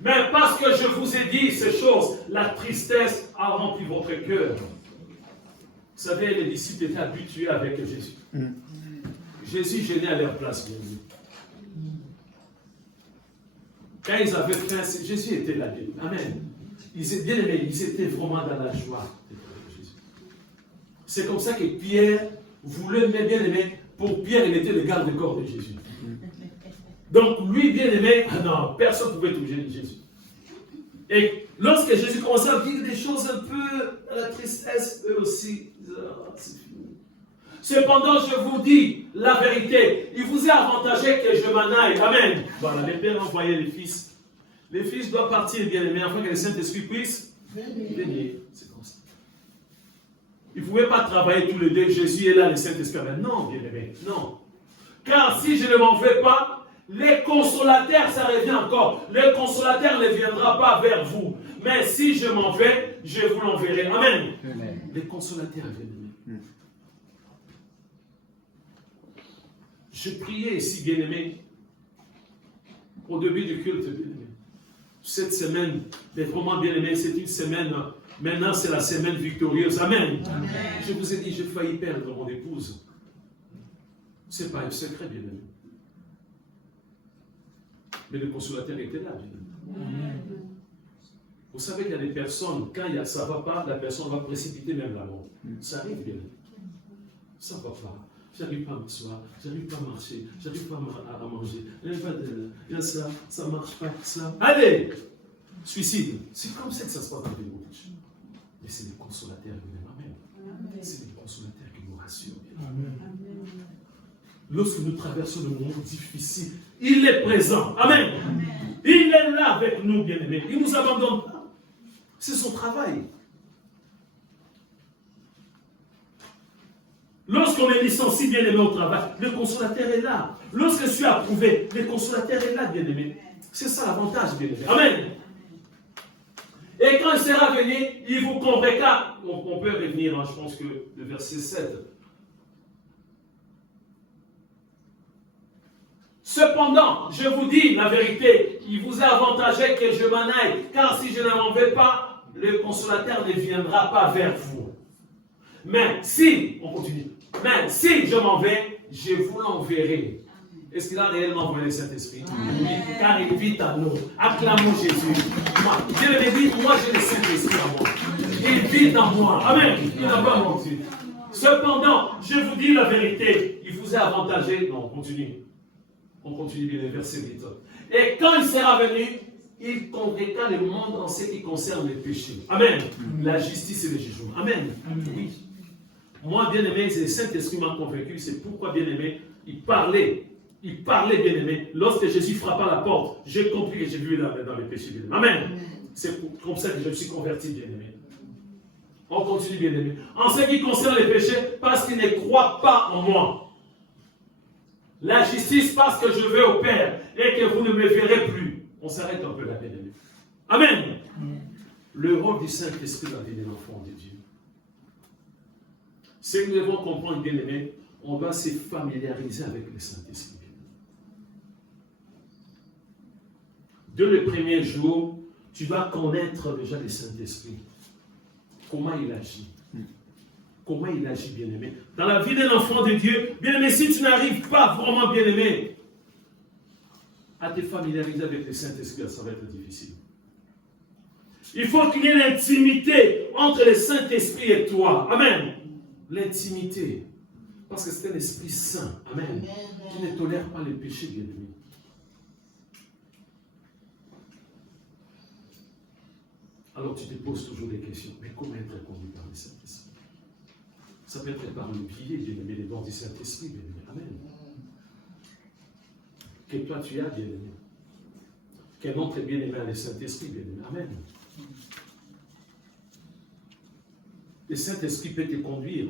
Mais parce que je vous ai dit ces choses, la tristesse a rempli votre cœur. Vous savez, les disciples étaient habitués avec Jésus. Jésus gênait à leur place, bien sûr. Quand ils avaient faim, Jésus était là. Amen. Ils étaient bien aimés, ils étaient vraiment dans la joie. C'est comme ça que Pierre voulait bien aimé. Pour Pierre, il était le garde-corps de Jésus. Donc, lui, bien aimé, non, personne ne pouvait toucher Jésus. Et lorsque Jésus commençait à dire des choses un peu à la tristesse, eux aussi, c'est fini. Cependant, je vous dis la vérité, il vous est avantagé que je m'en aille. Amen. Voilà, les pères envoyaient les fils. Les fils doivent partir, bien aimés, afin que le Saint-Esprit puisse venir. C'est comme ça. Ils ne pouvaient pas travailler tous les deux. Jésus est là, le Saint-Esprit. Non, bien aimé, non. Car si je ne m'en vais pas, les consolateurs, ça revient encore. Le consolateur ne viendra pas vers vous. Mais si je m'en vais, je vous l'enverrai. Amen. Amen. Les consolateurs viennent. Je priais ici, bien-aimé, au début du culte, bien-aimé. Cette semaine, est vraiment bien-aimé, c'est une semaine, maintenant c'est la semaine victorieuse. Amen. Amen. Je vous ai dit, j'ai failli perdre mon épouse. Ce n'est pas un secret, bien-aimé. Mais le consolateur était là, bien-aimé. Vous savez qu'il y a des personnes, quand ça ne va pas, la personne va précipiter même la mort. Ça arrive, bien-aimé. Ça ne va pas. J'arrive pas à m'asseoir, j'arrive pas à marcher, j'arrive pas à manger. Il y a ça ne marche pas, ça. Allez! Suicide. C'est comme ça que ça se passe dans les bouches. Mais c'est les consolateurs qui nous amènent. C'est les consolateurs qui nous rassurent. Amen. Lorsque nous traversons le moment difficile, il est présent. Amen. Amen. Il est là avec nous, bien-aimés. Il ne nous abandonne pas. C'est son travail. Lorsqu'on est licencié, bien-aimé, au travail, le consolateur est là. Lorsque je suis approuvé, le consolateur est là, bien-aimé. C'est ça l'avantage, bien-aimé. Amen. Et quand il sera venu, il vous convaincra. On peut revenir, hein, je pense que le verset 7. Cependant, je vous dis la vérité, il vous est avantagé que je m'en aille, car si je ne m'en vais pas, le consolateur ne viendra pas vers vous. Mais si, on continue, mais si je m'en vais, je vous l'enverrai. Est-ce qu'il a réellement envoyé le Saint-Esprit? Oui, car il vit en nous. Acclamons Jésus. Moi, je le dis, moi j'ai le Saint-Esprit en moi. Il vit en moi. Amen. Il n'a pas menti. Cependant, je vous dis la vérité, il vous est avantagé. Non, on continue. On continue bien le verset 8. Et quand il sera venu, il convaincra le monde en ce qui concerne les péchés. Amen. La justice et le jugement. Amen. Oui. Moi, bien-aimé, c'est le Saint-Esprit m'a convaincu. C'est pourquoi, bien-aimé, il parlait, bien-aimé. Lorsque Jésus frappa la porte, j'ai compris que j'ai vu dans les péchés, bien-aimé. Amen. C'est comme ça que je me suis converti, bien-aimé. On continue, bien-aimé. En ce qui concerne les péchés, parce qu'il ne croit pas en moi. La justice, parce que je vais au Père et que vous ne me verrez plus. On s'arrête un peu là, bien-aimé. Amen. Le rôle du Saint-Esprit dans la vie de l'enfant de Dieu. Ce que nous devons comprendre, bien-aimé, on doit se familiariser avec le Saint-Esprit. Dès le premier jour, tu vas connaître déjà le Saint-Esprit. Comment il agit. Comment il agit, bien-aimé. Dans la vie d'un enfant de Dieu, bien-aimé, si tu n'arrives pas vraiment, bien-aimé, à te familiariser avec le Saint-Esprit, ça va être difficile. Il faut qu'il y ait l'intimité entre le Saint-Esprit et toi. Amen. L'intimité. Parce que c'est un esprit saint. Amen. Qui ne tolère pas les péchés, bien-aimé. Alors tu te poses toujours des questions. Mais comment être conduit par le Saint-Esprit? Ça peut être par le biais, bien-aimé, des dons du Saint-Esprit, bien-aimé. Amen. Que toi tu as, bien-aimé. Qu'un autre bien-aimé a le Saint-Esprit, bien-aimé. Amen. Le Saint-Esprit peut te conduire.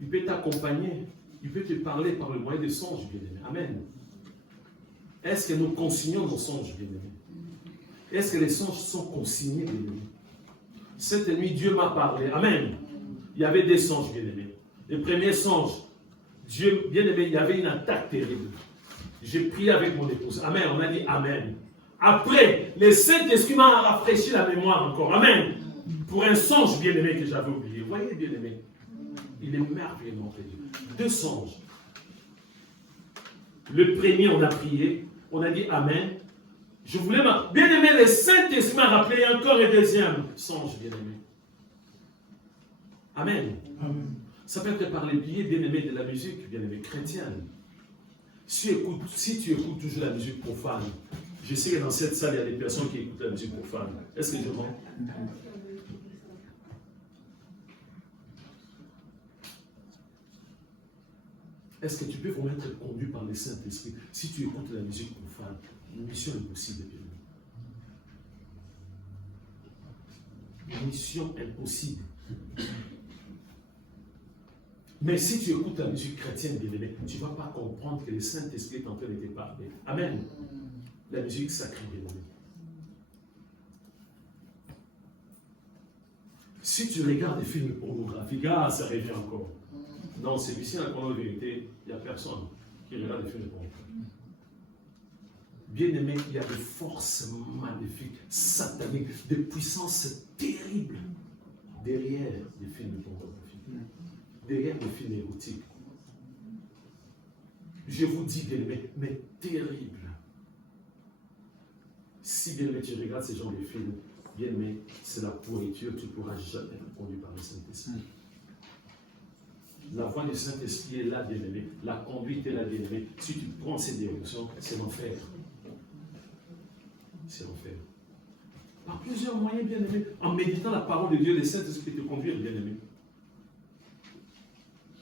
Il peut t'accompagner. Il peut te parler par le moyen des songes, bien-aimé. Amen. Est-ce que nous consignons nos songes, bien-aimé? Est-ce que les songes sont consignés, bien-aimé? Cette nuit, Dieu m'a parlé. Amen. Il y avait des songes, bien-aimé. Le premier songe, Dieu, bien-aimé, il y avait une attaque terrible. J'ai prié avec mon épouse. Amen. On a dit Amen. Après, le Saint-Esprit m'a rafraîchi la mémoire encore. Amen. Pour un songe, bien-aimé, que j'avais oublié. Vous voyez, bien-aimé, il est merveilleux, mon Dieu. 2 songes. Le premier, on a prié. On a dit Amen. Je voulais bien-aimé, le Saint-Esprit m'a rappelé encore un deuxième songe, bien-aimé. Amen. Amen. Ça peut être par les billets, bien-aimé, de la musique, bien-aimé, chrétienne. Si tu écoutes toujours la musique profane, je sais que dans cette salle, il y a des personnes qui écoutent la musique profane. Est-ce que je mens? Est-ce que tu peux vraiment être conduit par le Saint-Esprit si tu écoutes la musique profane? Une mission impossible, bien-aimé. Une mission impossible. Mais si tu écoutes la musique chrétienne, bien-aimé, tu ne vas pas comprendre que le Saint-Esprit est en train de te parler. Amen. La musique sacrée, bien-aimé. Si tu regardes des films pornographiques, ça revient encore. Non, celui-ci, en vérité, il n'y a personne qui regarde des films pornographiques. Bien-aimé, il y a des forces maléfiques, sataniques, des puissances terribles derrière les films pornographiques, derrière les films érotiques. Je vous dis, bien-aimé, mais terrible. Si bien-aimé, tu regardes ces genres de films, bien-aimé, c'est la pourriture, tu ne pourras jamais être conduit par le Saint-Esprit. La voix du Saint-Esprit est là, bien-aimé. La conduite est là, bien-aimé. Si tu prends ces directions, c'est l'enfer. C'est l'enfer. Par plusieurs moyens, bien-aimé. En méditant la parole de Dieu, le Saint-Esprit te conduit, bien-aimé.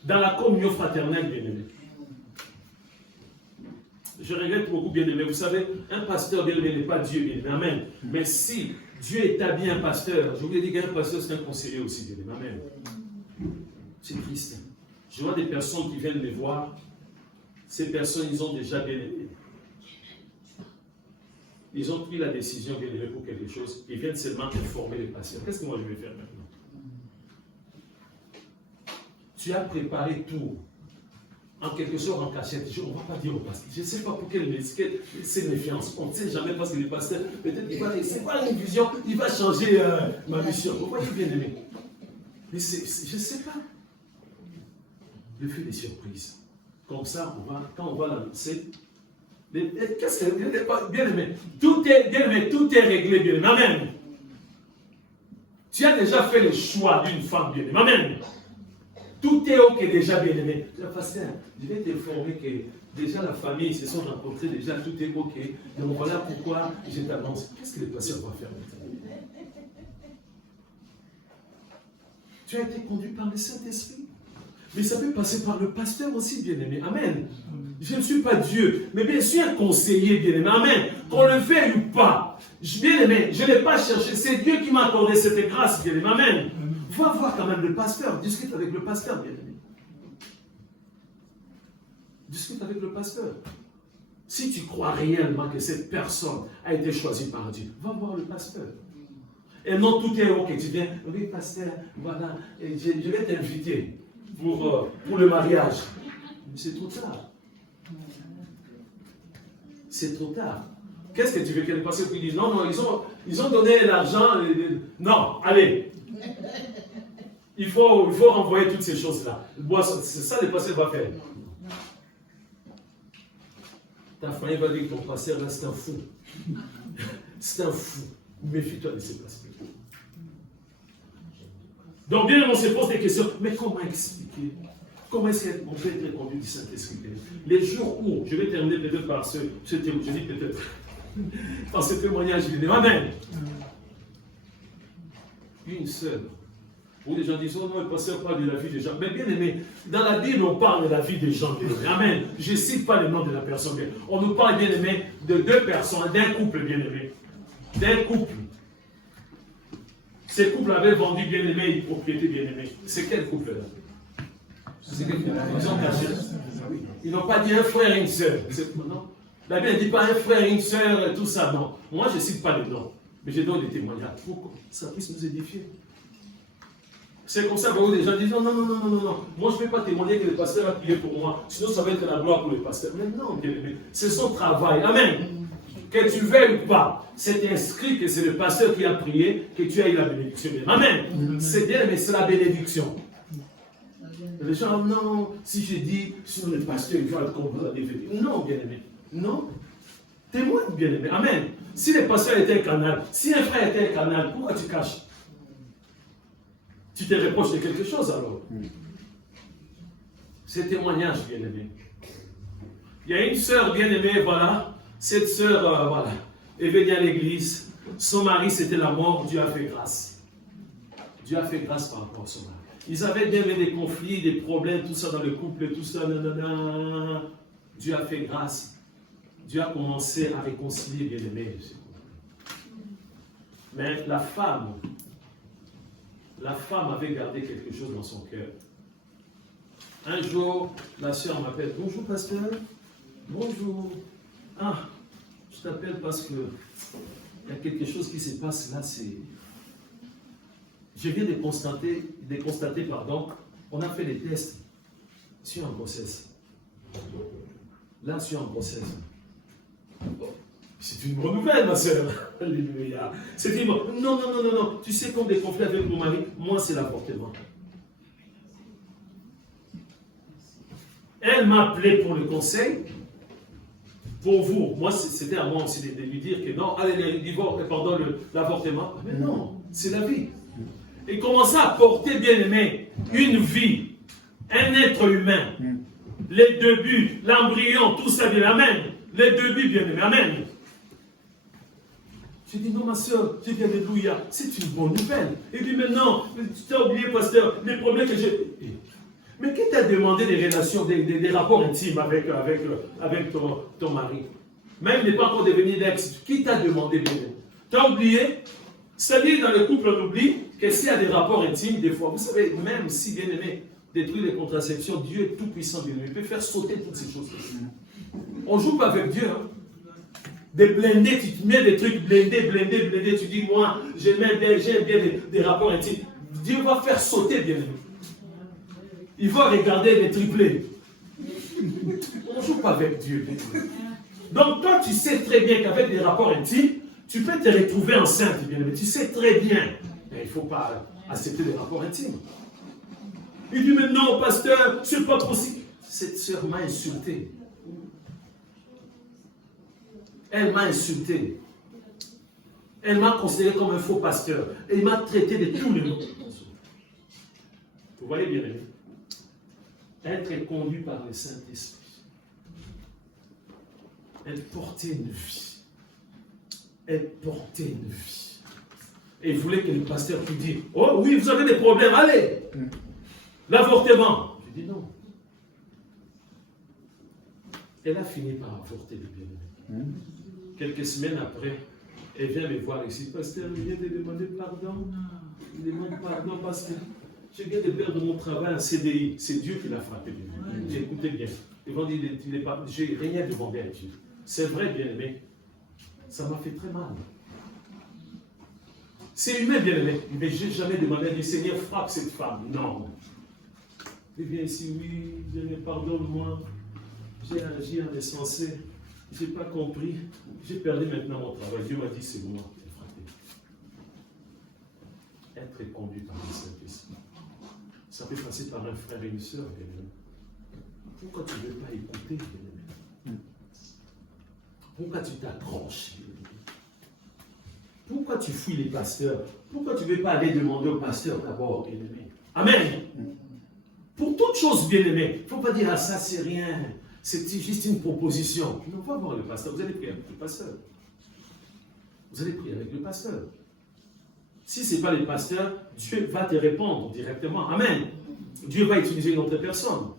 Dans la communion fraternelle, bien-aimé. Je regrette beaucoup, bien-aimé. Vous savez, un pasteur, bien-aimé, n'est pas Dieu, bien-aimé. Amen. Mais si Dieu établit un pasteur, je vous ai dit qu'un pasteur, c'est un conseiller aussi, bien-aimé. Amen. C'est triste. Je vois des personnes qui viennent me voir. Ces personnes, ils ont déjà bien aimé. Ils ont pris la décision bien aimé pour quelque chose. Ils viennent seulement informer les patients. Qu'est-ce que moi je vais faire maintenant? Tu as préparé tout. En quelque sorte, en cachette. On ne va pas dire au pasteur. Je ne sais pas pour quelle c'est méfiance. On ne sait jamais parce que le pasteur, peut-être qu'il va dire, c'est quoi une vision? Il va changer ma mission. Vous voyez bien aimé. Mais je ne sais pas. Le fait des surprises. Comme ça, quand on va l'annoncer, qu'est-ce que bien aimé? Tout est réglé, bien aimé. Amen. Tu as déjà fait le choix d'une femme, bien aimé. Amen. Tout est ok déjà, bien aimé. Pasteur, je vais t'informer que déjà la famille, ils se sont rencontrés, déjà tout est ok. Donc voilà pourquoi je t'annonce. Qu'est-ce que le pasteur va faire maintenant? Tu as été conduit par le Saint-Esprit. Mais ça peut passer par le pasteur aussi, bien-aimé. Amen. Je ne suis pas Dieu, mais bien sûr un conseiller, bien-aimé. Amen. Qu'on le veuille ou pas. Bien-aimé, je ne l'ai pas cherché. C'est Dieu qui m'a accordé cette grâce, bien-aimé. Amen. Va voir quand même le pasteur. Discute avec le pasteur, bien-aimé. Discute avec le pasteur. Si tu crois réellement que cette personne a été choisie par Dieu, va voir le pasteur. Et non, tout est ok. Tu viens, oui, pasteur, voilà, je vais t'inviter pour le mariage. Mais c'est trop tard. C'est trop tard. Qu'est-ce que tu veux que les pasteurs qui disent? Non, ils ont donné l'argent. Non, allez. Il faut renvoyer toutes ces choses-là. C'est ça que le pasteur va faire. Ta famille va dire que ton pasteur, là, c'est un fou. C'est un fou. Méfie-toi de ces pasteurs. Donc, bien, on se pose des questions. Mais comment expliquer? Comment est-ce qu'on peut être conduit du Saint-Esprit? Les jours où, je vais terminer peut-être par je dis peut-être, par ce témoignage, je dis, Amen. Une seule. Où les gens disent, oh non, le pasteur parle de la vie des gens. Mais bien aimé, dans la Bible, on parle de la vie des gens, bien aimé. Amen. Je ne cite pas le nom de la personne. On nous parle, bien aimé, de 2 personnes, d'un couple, bien aimé. D'un couple. Ces couples avaient vendu bien-aimé une propriété bien-aimée. C'est quel couple là? C'est quel couple? Ils ont caché. Ils n'ont pas dit un frère et une sœur. Non. La Bible ne dit pas un frère et une sœur et tout ça. Non. Moi, je ne cite pas les noms. Mais je donne des témoignages. Pourquoi? Ça puisse nous édifier. C'est comme ça que les gens disent non. Moi, je ne vais pas témoigner que le pasteur a prié pour moi. Sinon, ça va être la gloire pour le pasteur. Mais non, bien-aimé. C'est son travail. Amen. Que tu veuilles ou pas, c'est inscrit que c'est le pasteur qui a prié, que tu as eu la bénédiction. Amen. C'est bien, mais c'est la bénédiction. Les gens, non, si je dis, sinon le pasteur, il va le comprendre. Non, bien-aimé. Non. Témoigne, bien-aimé. Amen. Si le pasteur était un canal, si un frère était un canal, pourquoi tu caches? Tu te reproches de quelque chose alors. C'est témoignage, bien-aimé. Il y a une sœur bien-aimée, voilà. Cette sœur, voilà, est venue à l'église. Son mari, c'était la mort. Dieu a fait grâce. Dieu a fait grâce par rapport à son mari. Ils avaient bien des conflits, des problèmes, tout ça dans le couple, tout ça. Nanana. Dieu a fait grâce. Dieu a commencé à réconcilier bien-aimés. Mais la femme avait gardé quelque chose dans son cœur. Un jour, la sœur m'appelle. Bonjour, pasteur. Bonjour. Ah, je t'appelle parce que il y a quelque chose qui se passe là. Je viens de constater, on a fait des tests. Je suis en grossesse. Là, je suis en grossesse. C'est une bonne nouvelle, ma soeur. Alléluia. C'est une bonne... Non. Tu sais qu'on a des conflits avec mon mari. Moi, c'est l'avortement. Elle m'a appelé pour le conseil. Pour vous, moi, c'était à moi aussi de lui dire que non, allez, les divorces pendant l'avortement. Mais non, c'est la vie. Et commencer à porter, bien aimé, une vie, un être humain, les débuts, l'embryon, tout ça, bien amen. Les débuts, bien aimé, amen. J'ai dit, non, ma soeur, j'ai dit, alléluia, c'est une bonne nouvelle. Il dit, mais non, tu t'as oublié, pasteur, les problèmes que j'ai. Mais qui t'a demandé des relations, des rapports intimes avec ton mari? Même il n'est pas encore devenu l'ex. Qui t'a demandé bien? Tu as oublié? C'est-à-dire, dans le couple, on oublie que s'il y a des rapports intimes, des fois, vous savez, même si bien aimé détruit les contraceptions, Dieu est tout puissant, bien aimé. Il peut faire sauter toutes ces choses. On ne joue pas avec Dieu. Hein. Des blindés, tu te mets des trucs blindés, tu dis, moi, j'aime bien des rapports intimes. Dieu va faire sauter, bien aimé. Il va regarder les triplés. On ne joue pas avec Dieu. Donc, toi, tu sais très bien qu'avec des rapports intimes, tu peux te retrouver enceinte, bien aimé. Tu sais très bien. Mais il ne faut pas accepter des rapports intimes. Il dit, mais non, pasteur, c'est pas possible. Cette sœur m'a insulté. Elle m'a insulté. Elle m'a considéré comme un faux pasteur. Et il m'a traité de tous les noms. Vous voyez bien, aimé. Être conduit par le Saint-Esprit. Elle portait une vie. Elle portait une vie. Et il voulait que le pasteur lui dise, oh oui, vous avez des problèmes, allez. L'avortement. Je dis non. Elle a fini par avorter le bien-aimé. Quelques semaines après, elle vient me voir ici. Pasteur, il vient de demander pardon. Il demande pardon parce que je viens de perdre mon travail en CDI. C'est Dieu qui l'a frappé. Écoutez bien. Ils vont dire, j'ai rien demandé à Dieu. C'est vrai, bien-aimé. Ça m'a fait très mal. C'est humain, bien-aimé. Mais je n'ai jamais demandé à Dieu, Seigneur, frappe cette femme. Non. Il vient ici, oui, bien-aimé, pardonne-moi. J'ai agi en insensé. Je n'ai pas compris. J'ai perdu maintenant mon travail. Dieu m'a dit, c'est moi qui ai frappé. Être conduit par le Saint-Esprit. Ça peut passer par un frère et une sœur, bien-aimé. Pourquoi tu ne veux pas écouter, bien-aimé? Pourquoi tu t'accroches, bien-aimé? Pourquoi tu fuis les pasteurs? Pourquoi tu ne veux pas aller demander au pasteur d'abord, bien-aimé? Amen. Pour toute chose, bien-aimé, il ne faut pas dire, ah ça c'est rien, c'est juste une proposition. Non, va voir le pasteur, vous allez prier avec le pasteur. Vous allez prier avec le pasteur. Si ce n'est pas le pasteur, Dieu va te répondre directement. Amen. Dieu va utiliser une autre personne.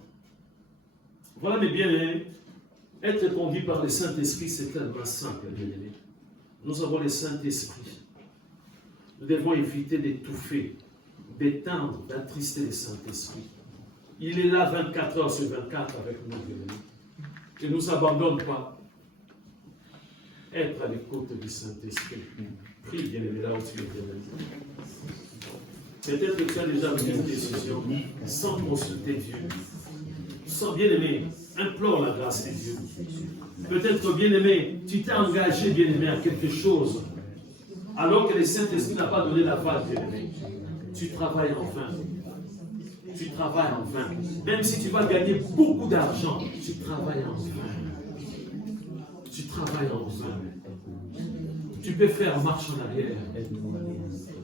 Voilà mes bien-aimés. Être conduit par le Saint-Esprit, c'est tellement simple, bien-aimés. Nous avons le Saint-Esprit. nous devons éviter d'étouffer, d'éteindre, d'attrister le Saint-Esprit. Il est là 24 heures sur 24 avec nous, bien-aimés. Il ne nous abandonne pas. Être à l'écoute du Saint-Esprit. Prie, bien-aimé, là où tu es, bien-aimé. Peut-être que tu as déjà pris une décision sans consulter Dieu. Sans, bien-aimé, implore la grâce de Dieu. Peut-être, bien-aimé, tu t'es engagé, bien-aimé, à quelque chose, alors que le Saint-Esprit n'a pas donné la phase, bien-aimé. Tu travailles en vain. Tu travailles en vain. Même si tu vas gagner beaucoup d'argent, tu travailles en vain. Tu travailles en vain. Tu peux faire marche en arrière.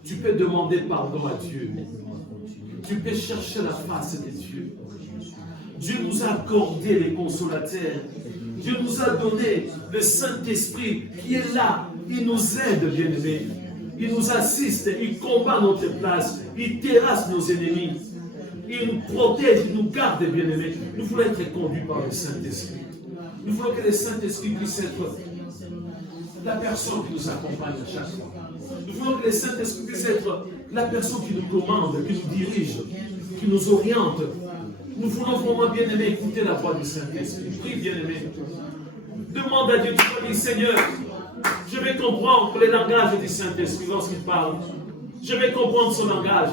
Tu peux demander pardon à Dieu. Tu peux chercher la face de Dieu. Dieu nous a accordé les consolateurs. Dieu nous a donné le Saint-Esprit qui est là. Il nous aide, bien-aimés. Il nous assiste, il combat notre place, il terrasse nos ennemis. Il nous protège, il nous garde, bien-aimés. Nous voulons être conduits par le Saint-Esprit. Nous voulons que le Saint-Esprit puisse être la personne qui nous accompagne à chaque fois. Nous voulons que le Saint-Esprit puisse être la personne qui nous commande, qui nous dirige, qui nous oriente. Nous voulons vraiment, bien-aimés, écouter la voix du Saint-Esprit. Prie, bien-aimé. Demande à Dieu, tu vas dire, Seigneur, je vais comprendre le langage du Saint-Esprit lorsqu'il parle. Je vais comprendre son langage.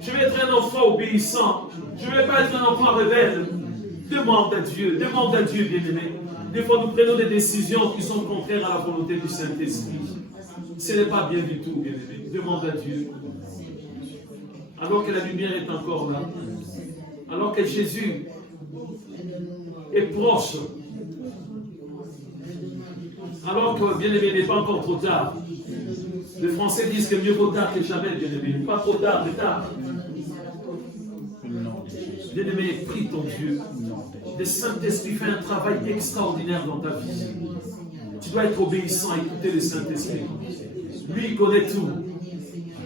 Je vais être un enfant obéissant. Je ne vais pas être un enfant rebelle. Demande à Dieu, bien-aimé. Des fois, nous prenons des décisions qui sont contraires à la volonté du Saint-Esprit. Ce n'est pas bien du tout, bien-aimé. Demande à Dieu. Alors que la lumière est encore là. Alors que Jésus est proche. Alors que, bien-aimé, il n'est pas encore trop tard. Les Français disent que mieux vaut tard que jamais, bien-aimé. Pas trop tard, mais tard. Bien-aimé, prie ton Dieu. Le Saint-Esprit fait un travail extraordinaire dans ta vie. Tu dois être obéissant à écouter le Saint-Esprit. Lui, il connaît tout.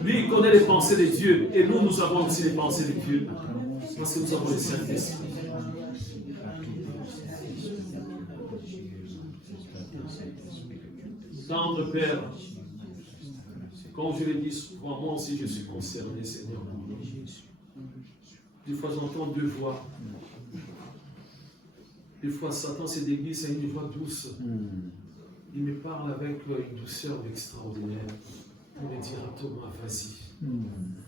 Lui, il connaît les pensées de Dieu. Et nous, nous avons aussi les pensées de Dieu. Parce que nous avons le Saint-Esprit. Tendre Père, comme je l'ai dit souvent, moi aussi je suis concerné, Seigneur. Des fois j'entends deux voix. Des fois Satan s'est déguisé, c'est une voix douce. Il me parle avec une douceur extraordinaire pour me dire à Thomas, vas-y,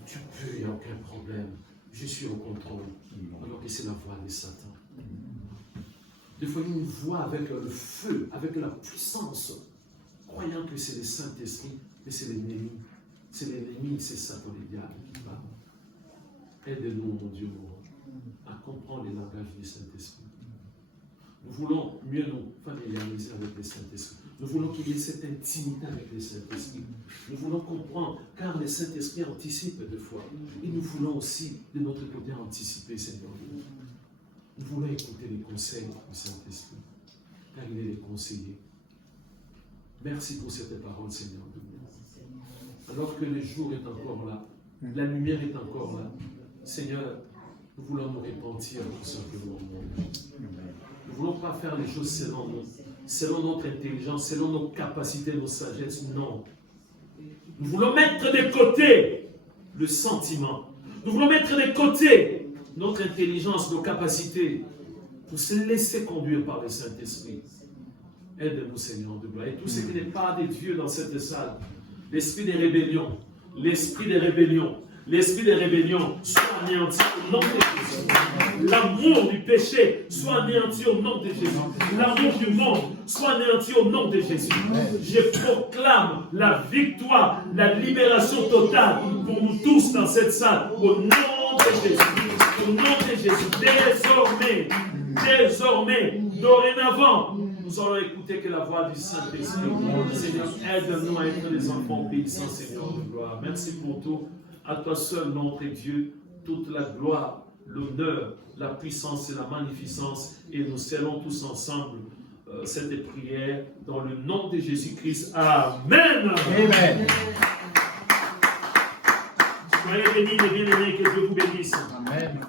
tu peux, il n'y a aucun problème. Je suis au contrôle. Alors que c'est la voix de Satan. Des fois il nous voit avec le feu, avec la puissance, croyant que c'est le Saint-Esprit, mais c'est l'ennemi. C'est l'ennemi, c'est Satan, le diable qui parle. Aide-nous, mon Dieu, à comprendre le langage du Saint-Esprit. Nous voulons mieux nous familiariser avec le Saint-Esprit. Nous voulons qu'il y ait cette intimité avec le Saint-Esprit. Nous voulons comprendre, car le Saint-Esprit anticipe deux fois. Et nous voulons aussi, de notre côté, anticiper, Seigneur. Nous voulons écouter les conseils du Saint-Esprit, car il est le conseiller. Merci pour cette parole, Seigneur. Alors que le jour est encore là, la lumière est encore là, Seigneur, nous voulons nous repentir tout simplement. Nous ne voulons pas faire les choses selon nous, selon notre intelligence, selon nos capacités, nos sagesses. Non. Nous voulons mettre de côté le sentiment. Nous voulons mettre de côté notre intelligence, nos capacités, pour se laisser conduire par le Saint-Esprit. Aide-nous, Seigneur de gloire. Et tout ce qui n'est pas de Dieu dans cette salle, l'esprit des rébellions, l'esprit des rébellions, l'esprit des rébellions soit anéanti au nom de Jésus. L'amour du péché soit anéanti au nom de Jésus. L'amour du monde soit anéanti au nom de Jésus. Je proclame la victoire, la libération totale pour nous tous dans cette salle au nom de Jésus. Au nom de Jésus. Désormais, dorénavant, nous allons écouter que la voix du Saint-Esprit. Seigneur, aide-nous à être des enfants obéissants, Seigneur de gloire. Merci pour tout. À toi seul, notre Dieu, toute la gloire, l'honneur, la puissance et la magnificence. Et nous scellons tous ensemble cette prière dans le nom de Jésus-Christ. Amen. Amen. Soyez bénis et bien-aimés, que Dieu vous bénisse. Amen.